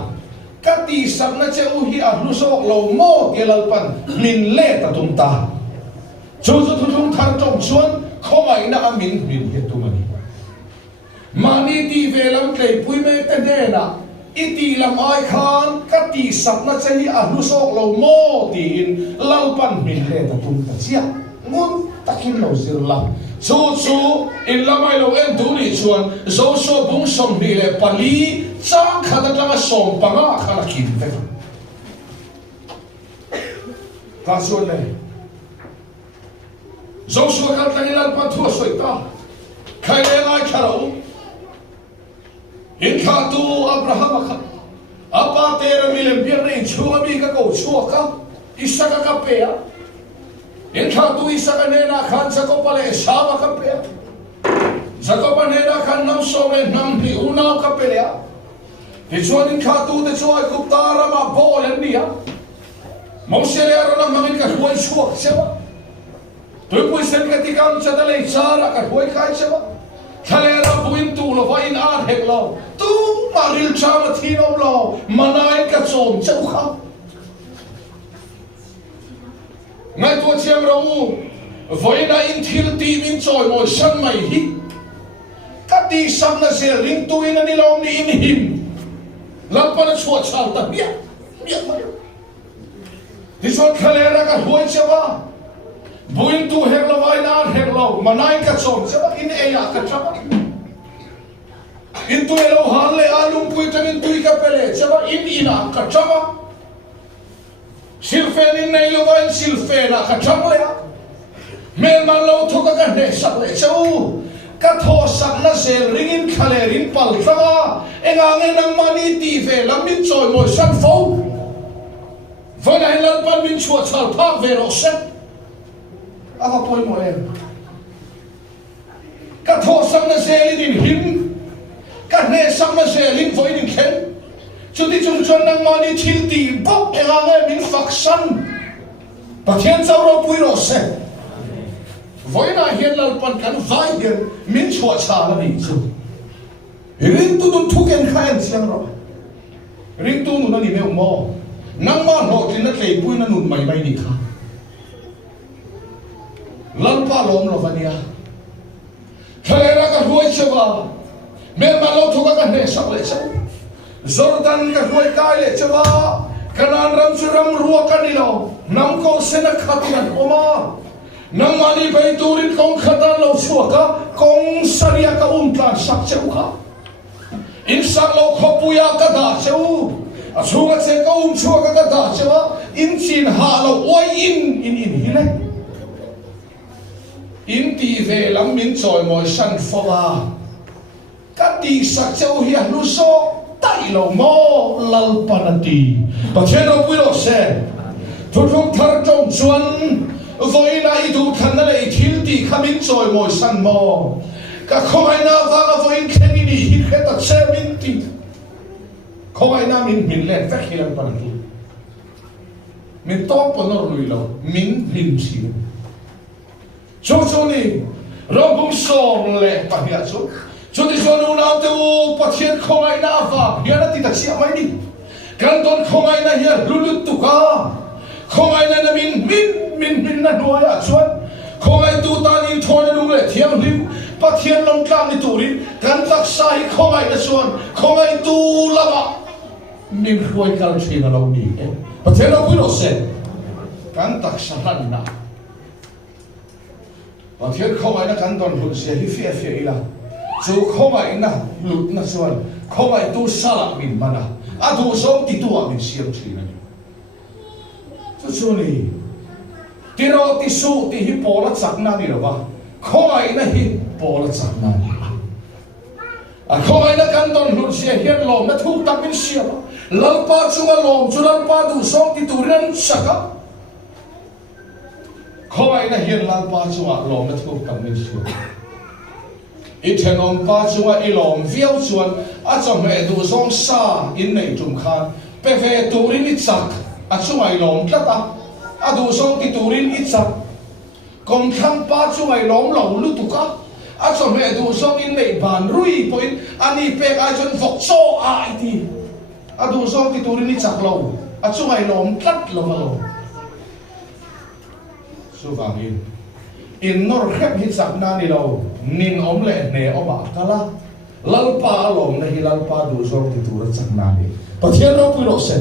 ka ti sak na che u hi a lu sok lo mo ke lalpan min le ta tum ta chu thu thum thar tong chuan khomai na amin min he tu mani ti ve lam tlei pui me te ne ra iti lam ai khan kati sapna chani a lusok lo mo tin lalpan min le ta tum ta chia ngun takin lo zir la chu in lamai lo en tu ni chuan zo so bung som ni le pali chang khada tanga som panga khala kin ve ka chuan le zo so kal tani lalpan thu soi ta khai le ngai kharo in khatu Abraham kha apa tera milem pier nei chua mi ka ko chua ka isaka ka pea in khatu isaka ne na khan sa ko pale sama ka pea sa ko pa ne na khan nam so me nam ni una ka pea ti chua in khatu de chua ku tara ma bolen dia mo se le ro na mangin ka huai chua sewa tu pui sen ka ti kam cha dale chara ka huai kai sewa khalera buin lo va in a hek lo tu maril chama thinom lo manai ka chom chau kha ngai tu chiam ro voina in thil ti min choi mo san mai hi ka ti sam na se ring tu in ani lom ni in him lampa na chua chal ta bia ma ti so khalera ka hoi chawa buin tu hek lo vai na hek lo manai ka chom chawa in e ya ka chawa in tu elo han le alum pui tan in tu ka pele chawa in ina ka chawa silfen in nei lo vai silfena ka chawa ya mel man lo thu ka ne sak le chau ka tho sak na sel ringin khalerin pal thawa enga nge nang mani ti ve lam min choi moi san fo vai nai lan pan min chua chal phak ve ro se ava poi mo em ka tho sak na sel in him ka ne sak na sel in voi in khen chu ti chung chon nang mani thil ti bok enga nge min fak san pathian chau ro pui ro se voi na hiền lal pan kan vai hiền min chua cha la ni chu ring tu dun thu ken khain siang ro ring tu nu na ni me mo nang ma no tin na tlei pui na nun mai mai ni kha lal pa lom lo vania khalera ka huai chewa me ma lo thu ka ne sak le cha Jordan ka huai kai le chewa kanan ram churam ruwa ka ni lo nam ko se na khatian oma nang mani bai turin kong khatan lo chuaka kong saria ka plan sak cheu kha in sak lo khopuya ka da cheu a chunga che ka chuaka ka da chewa in chin ha lo oi in hile in ti ve lam min choi moi san fowa ka ti sak cheu hi lu so tai lo mo lal panati pa cheno puilo se thuk thar tong chuan voi na i du khan na le thil ti khamin choi moi san mo ka khoi na wa ga voi khen ni hi kheta che min ti khoi na min le fa khilan pan ti min to pon no lui lo min chi cho ni ro bum som le pa ya cho ti so nu na te u pa chen khoi na wa ya na ti ta sia mai ni kan don khoi na ya lu tu ka khoi na min na noya chuan khoi tu ta ni thon lu le thiam lim pathian long tlang ni turin kan tak sai khoi na chuan khoi tu lama min khoi kal thina lo ni pathian lo pui lo se kan tak sa han na pathian khoi na kan don hun se hi fe ila chu khoi na lut na chuan khoi tu sala min mana adu som ti tu min siam thina chu ni tiro ti su ti hi pola chakna ni rawa khoi na hi pola chakna ni a khoi na kan don lut sia hian lom na thuk tak min sia lampa chunga lom chu lampa du som ti turan saka khoi na hian lampa chunga lom na thuk tak min sia i thenom pa chunga i lom viau chuan a chom me du som sa in nei tum khan pe ve turin i chak a chunga i lom tlata adu song ti turin itsa kong thang pa chu ngai lom lo lu tu ka a chom me adu song in nei ban rui point ani pe a chon vok so a ti adu song ti turin itsa lo a chu ngai lom tlat lo lo su vangin in nor khep hi sak na ni lo nin om le ne oma kala lal pa lom na hi lal pa du song ti tur sak na ni pathian lo pu lo se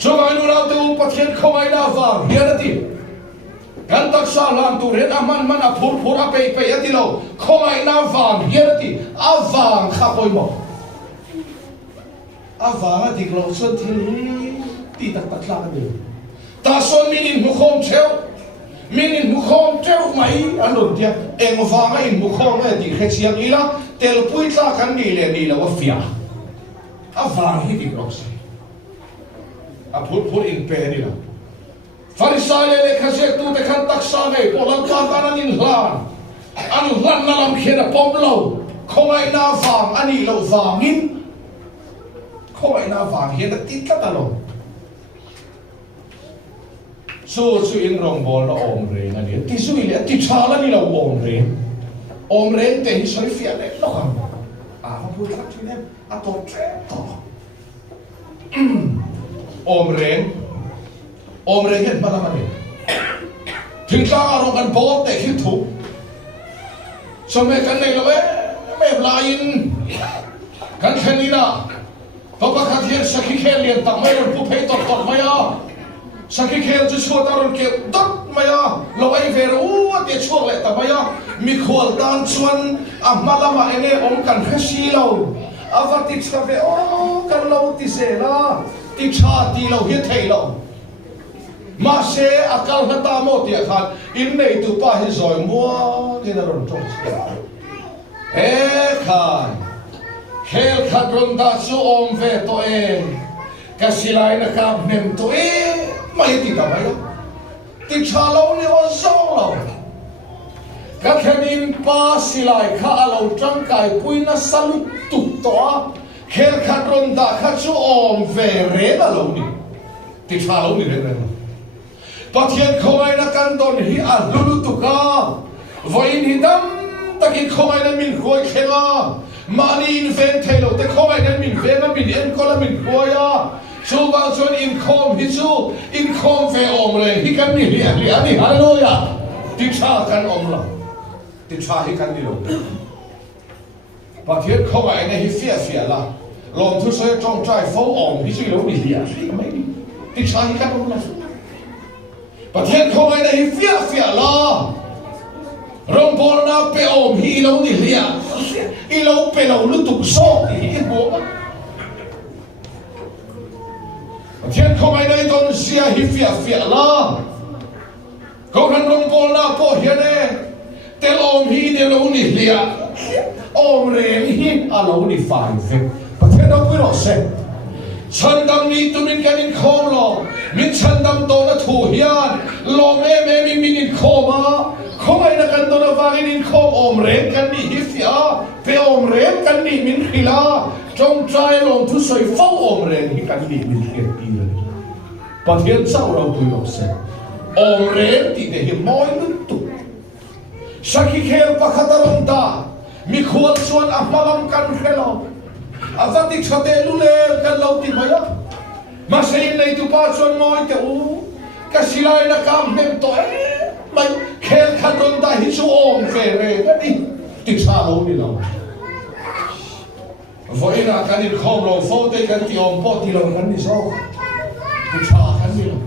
cho ai nu lao tu pathian khoi na wa hian ti kan tak sa lam tu ren aman man a phur a pe ati lo khoi na wa hian ti a wang kha poi mo a wang a dik lo so ti tak tak la ni ta son min in mu khom cheu mai an don tia eng wang a in mu khom a ti khe chiang ila tel pui tla kan ni le ni lo fia a wang hi dik lo a phur in pe ni la farisai le khase tu te khan tak sa nei polan ka tan in hlan na lam khena pom lo khoi na wang ani lo wangin khoi na wang hian ti ka lo su in rong bol lo om re na ni ti su ile ti chala ni lo om re om reng te hi soi fia le lo ham a ma pu thak thi ne a to tre to om reng het ma la ma ne thing tla a ro kan bo te hi thu so me kan nei lo me la in kan khanina papa khathir sakhi khel lian tak mai ron pu phei tot tot maya sakhi khel chu chu ta ron ke dot maya lo ai ver u te chuak le ta maya mi khol dan chuan a malama ene om kan khashi lo avati chka ve o kan lo ti se la ti cha ti lo hi thei lo ma se akal na ta mo ti khan in nei tu pa hi zoi mo ke na ron chok e khan khel khadron da su om ve to e kasilai na kam nem to e mai ti ta mai ti cha lo ni o zo lo ka khenin pa silai kha alo tang kai puina salut tu to khel khadron da kha chu om ve re da lo ni ti cha lo ni re re pathian khoi na kan don hi a lulu tu ka voin hi dam takin khoi na min khoi khela mani in ven thelo te khoi na min ven na min en kola min khoya chu ba chuan in khom hi chu in khom ve om re hi kan ni hi ani hallelujah ti cha kan om la ti cha hi kan ni lo pathian khoi na hi fia la lom thu soi trong trai fo om hi chu lo ni hi mai ti cha hi kan om laประเทศเขาไงนะฮิเฟียล่ะรองบอลน่ะเปอมฮีเรานี่เลียอีเราเปเราลุตุกโซ่อีโบกประเทศเขาไงนะตอนเสียฮิเฟียล่ะเขาคันรองบอลน่ะพอเฮียเนี่ยเตลอมฮีเดเรานี่เลียอมเรนฮีอาเรานี่ฝ่ายเฟประเทศเราไม่รอดเซ่ฉันดำนี้ตุนินกันอินคอมหรอมิฉันดำโตนะถูเฮียนลมมินินคอมาเขาไม่นักันโตนะวางอินคอมอมเรนกันนี่ฮิฟิอาเปอมเรนกันนี่มินขิลาจงใจลงทุสอยฟ้าอมเรนฮิกันนี่มินเขียนปีเลยประเทศเจ้าเราตุยหลอกเซ่อมเรนที่เดียมอยนุตุสักขีเคลปะขัดรันตามีขวดส่วนอัปลังกันเคลออาจติชะเตลุเลกันเราติมายะมาเสียในตุปาชวนน้อยแต่อูก็สิไลนักการเมืองตัวไม่เคลขัดรนได้ฮิชูอมเฟเรกันนี่ติชาเรานี่เราฝอยนักการนี่ข้อเราฝอยกันที่อมพอที่เรากันนี่ชอบติชากันนี่เรา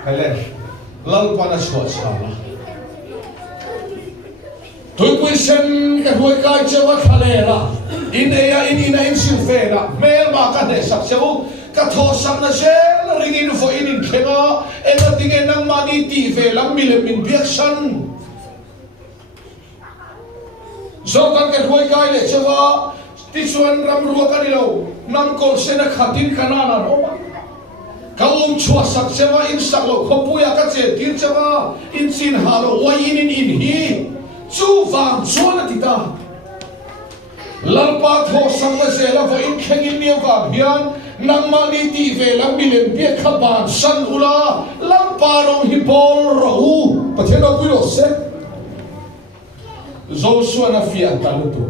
ใครเล่นลัลปานาสวัสดิ์ทุกวิสันกับหัวใจเจ้าทะเลละอินเอียอินสิเฟละเมื่อมากันเดสักเช้ากับทอสังนะเชลริงินฝอยนินเข่งอ่ะเอ็งติเงนังมานีตีเฟลัมมิเลมินเบียกชันจอกันกับหัวใจเลยเจ้าที่ชวนรำรัวกันนี่เรานำกอลเซนขัดดินขนาดนั้นเขาชัวสักเจ้าอินสักโลขบุยกันเจดินเจ้าอินสินฮาโลวายินฮีจูฟังชวนติตาลัลปาทอสังเวเซลาฟอินเข่งอินเนียวกับเฮียนนังมาลีตีเวลัมบิเลนเบียขบานสันอุลาลัลปาลงฮิบอลรูประเทศเราคุยโลเซโจชัวนาฟิอันตาลุตุ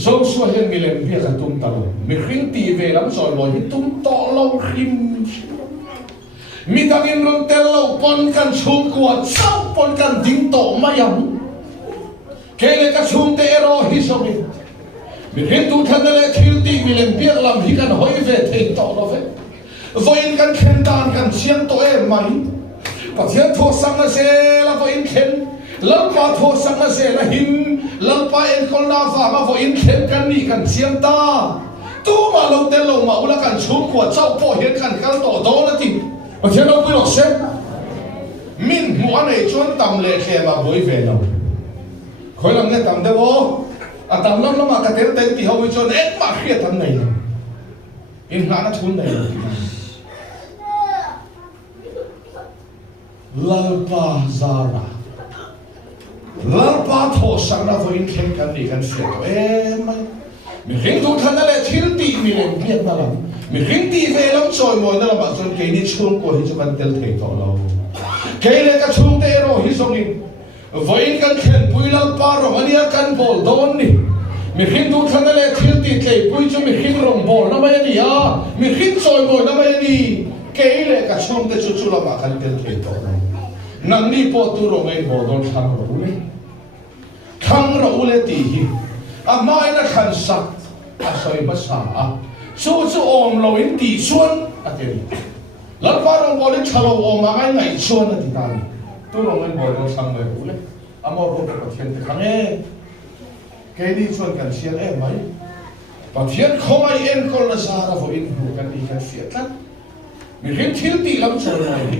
โจชัวเฮมิเลนเบียกันตุมตาลุมิคริงตีเวลัมซอยลอยฮิตุมตอลาคิมมีทางอินรุนเตลเราปนกันชุมกวดเศร้าปนกันดิ้งโตมายังเคเลกันชุมเตอโรฮิสมิมีเห็นตัวท่านนั่นแหละทิลตีมีเลนเบียลำฮิกันหอยเวทโตโลเววันกันเข็นดานกันเชียงโตเอ็มมันปัจจัยทอสังเสละวันเข็นลัลปาทอสังเสละหินลัลปาเอ็นคนนาฟ้ามาวันเข็นกันนี่กันเชียงตาตัวมาเราเตลเรามาอุลกันชุมกวดเจ้าพ่อเห็นกันกันโตโตนะทีประเทศเราไม่หลอกเซ็ตมินหัวในชวนตำเละแค่มาบวยเวลเราคอยลำเนี่ยตำเดวอ่ะตำน้ำมากระเตนเต็มที่เขาไปชวนเอ็ดมาเครียดทำไงอินหาหน้าทุนไหนลัลปาซาระลัลปาโทสังนาฟินเข่งกันนี่กันเสียตัวไม่มีเข่งทุกท่านนั่นแหละทิลตีมีเล่นเพียงนั่นแหละมีเข่งตีเวลัมซอยมวยนั่นแหละบางส่วนเกนี่ชวนกว่าที่จะมันเตลเทต่อเรา keile ka chung te ro hi songin vain kan khen puilal paro ania kan bol don ni mi khin du thana le thil ti tlei pui chu mi khin rong bol na mai ni a mi khin choi moi na mai ni keile ka chung te chu chu la ma kan tel thei to nang ni po tu ro ngai bol don thang ro le ti hi a mai na khan sak a soi ba sa a chu chu om lo in ti chuan a te lan pa rong bol in chalo om ma ngai chuan a ti ta ni tu ro ngai bol don sang mai ule amo ro ka thien te khang e ke ni chuan kan sial e mai pathian khomai en kol na sa ra vo in hu kan ni kan fiat lan mi rin thil ti lam chon mai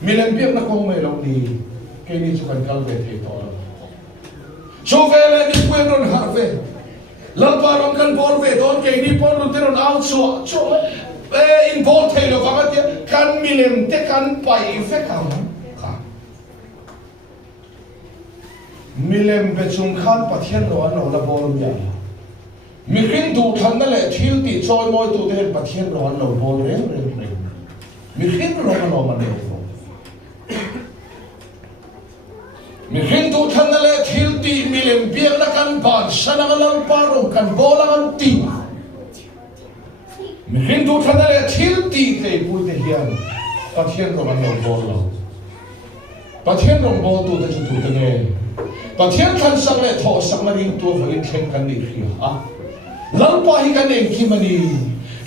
mi len biak na ko mai lo ni ke ni chu kan kal ve thei to so vele ni kwen ron har ve lan pa ron kan bol ve don ke ni pon ron te ron out so in bol thei lo va ma kan mi lem te kan pai ve kam milem bechung khan pathian lo an la bol ya mi khin du than na le thil ti choi moi tu te pathian lo an lo bol re mi khin lo an lo man lo mi khin du than na le thil ti milem biak na kan ban sana lan pa ro kan bol an ti mi khin du than na le thil ti te pu te hian pathian lo an lo bol lo pathian lo bol tu te chu tu te ne pathian kan sang le tho sang na ring tu vai khen kan ni khi a lalpa hi kan en ki mani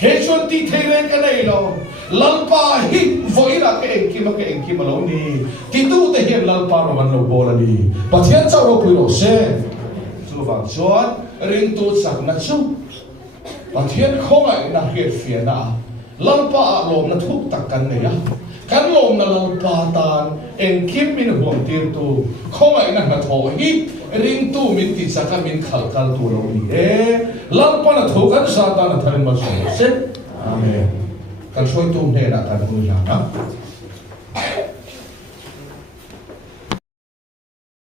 he chon ti thei re kan nei lo lalpa hi voi ra ke en ki ma lo ni ti tu te hian lalpa ro man lo bol ani pathian chau ro pui ro se chu wang chuan ring tu sak na chu pathian khongai na he fia na lalpa lom na thuk tak kan nei a kan lom na lalpa tan en kim min huam tir tu khongai na tho hi ring tu min ti saka min khal kal tu lo ni lalpa na tho kan sa ta na tharin ma se amen kan soi tu ne na kan hu na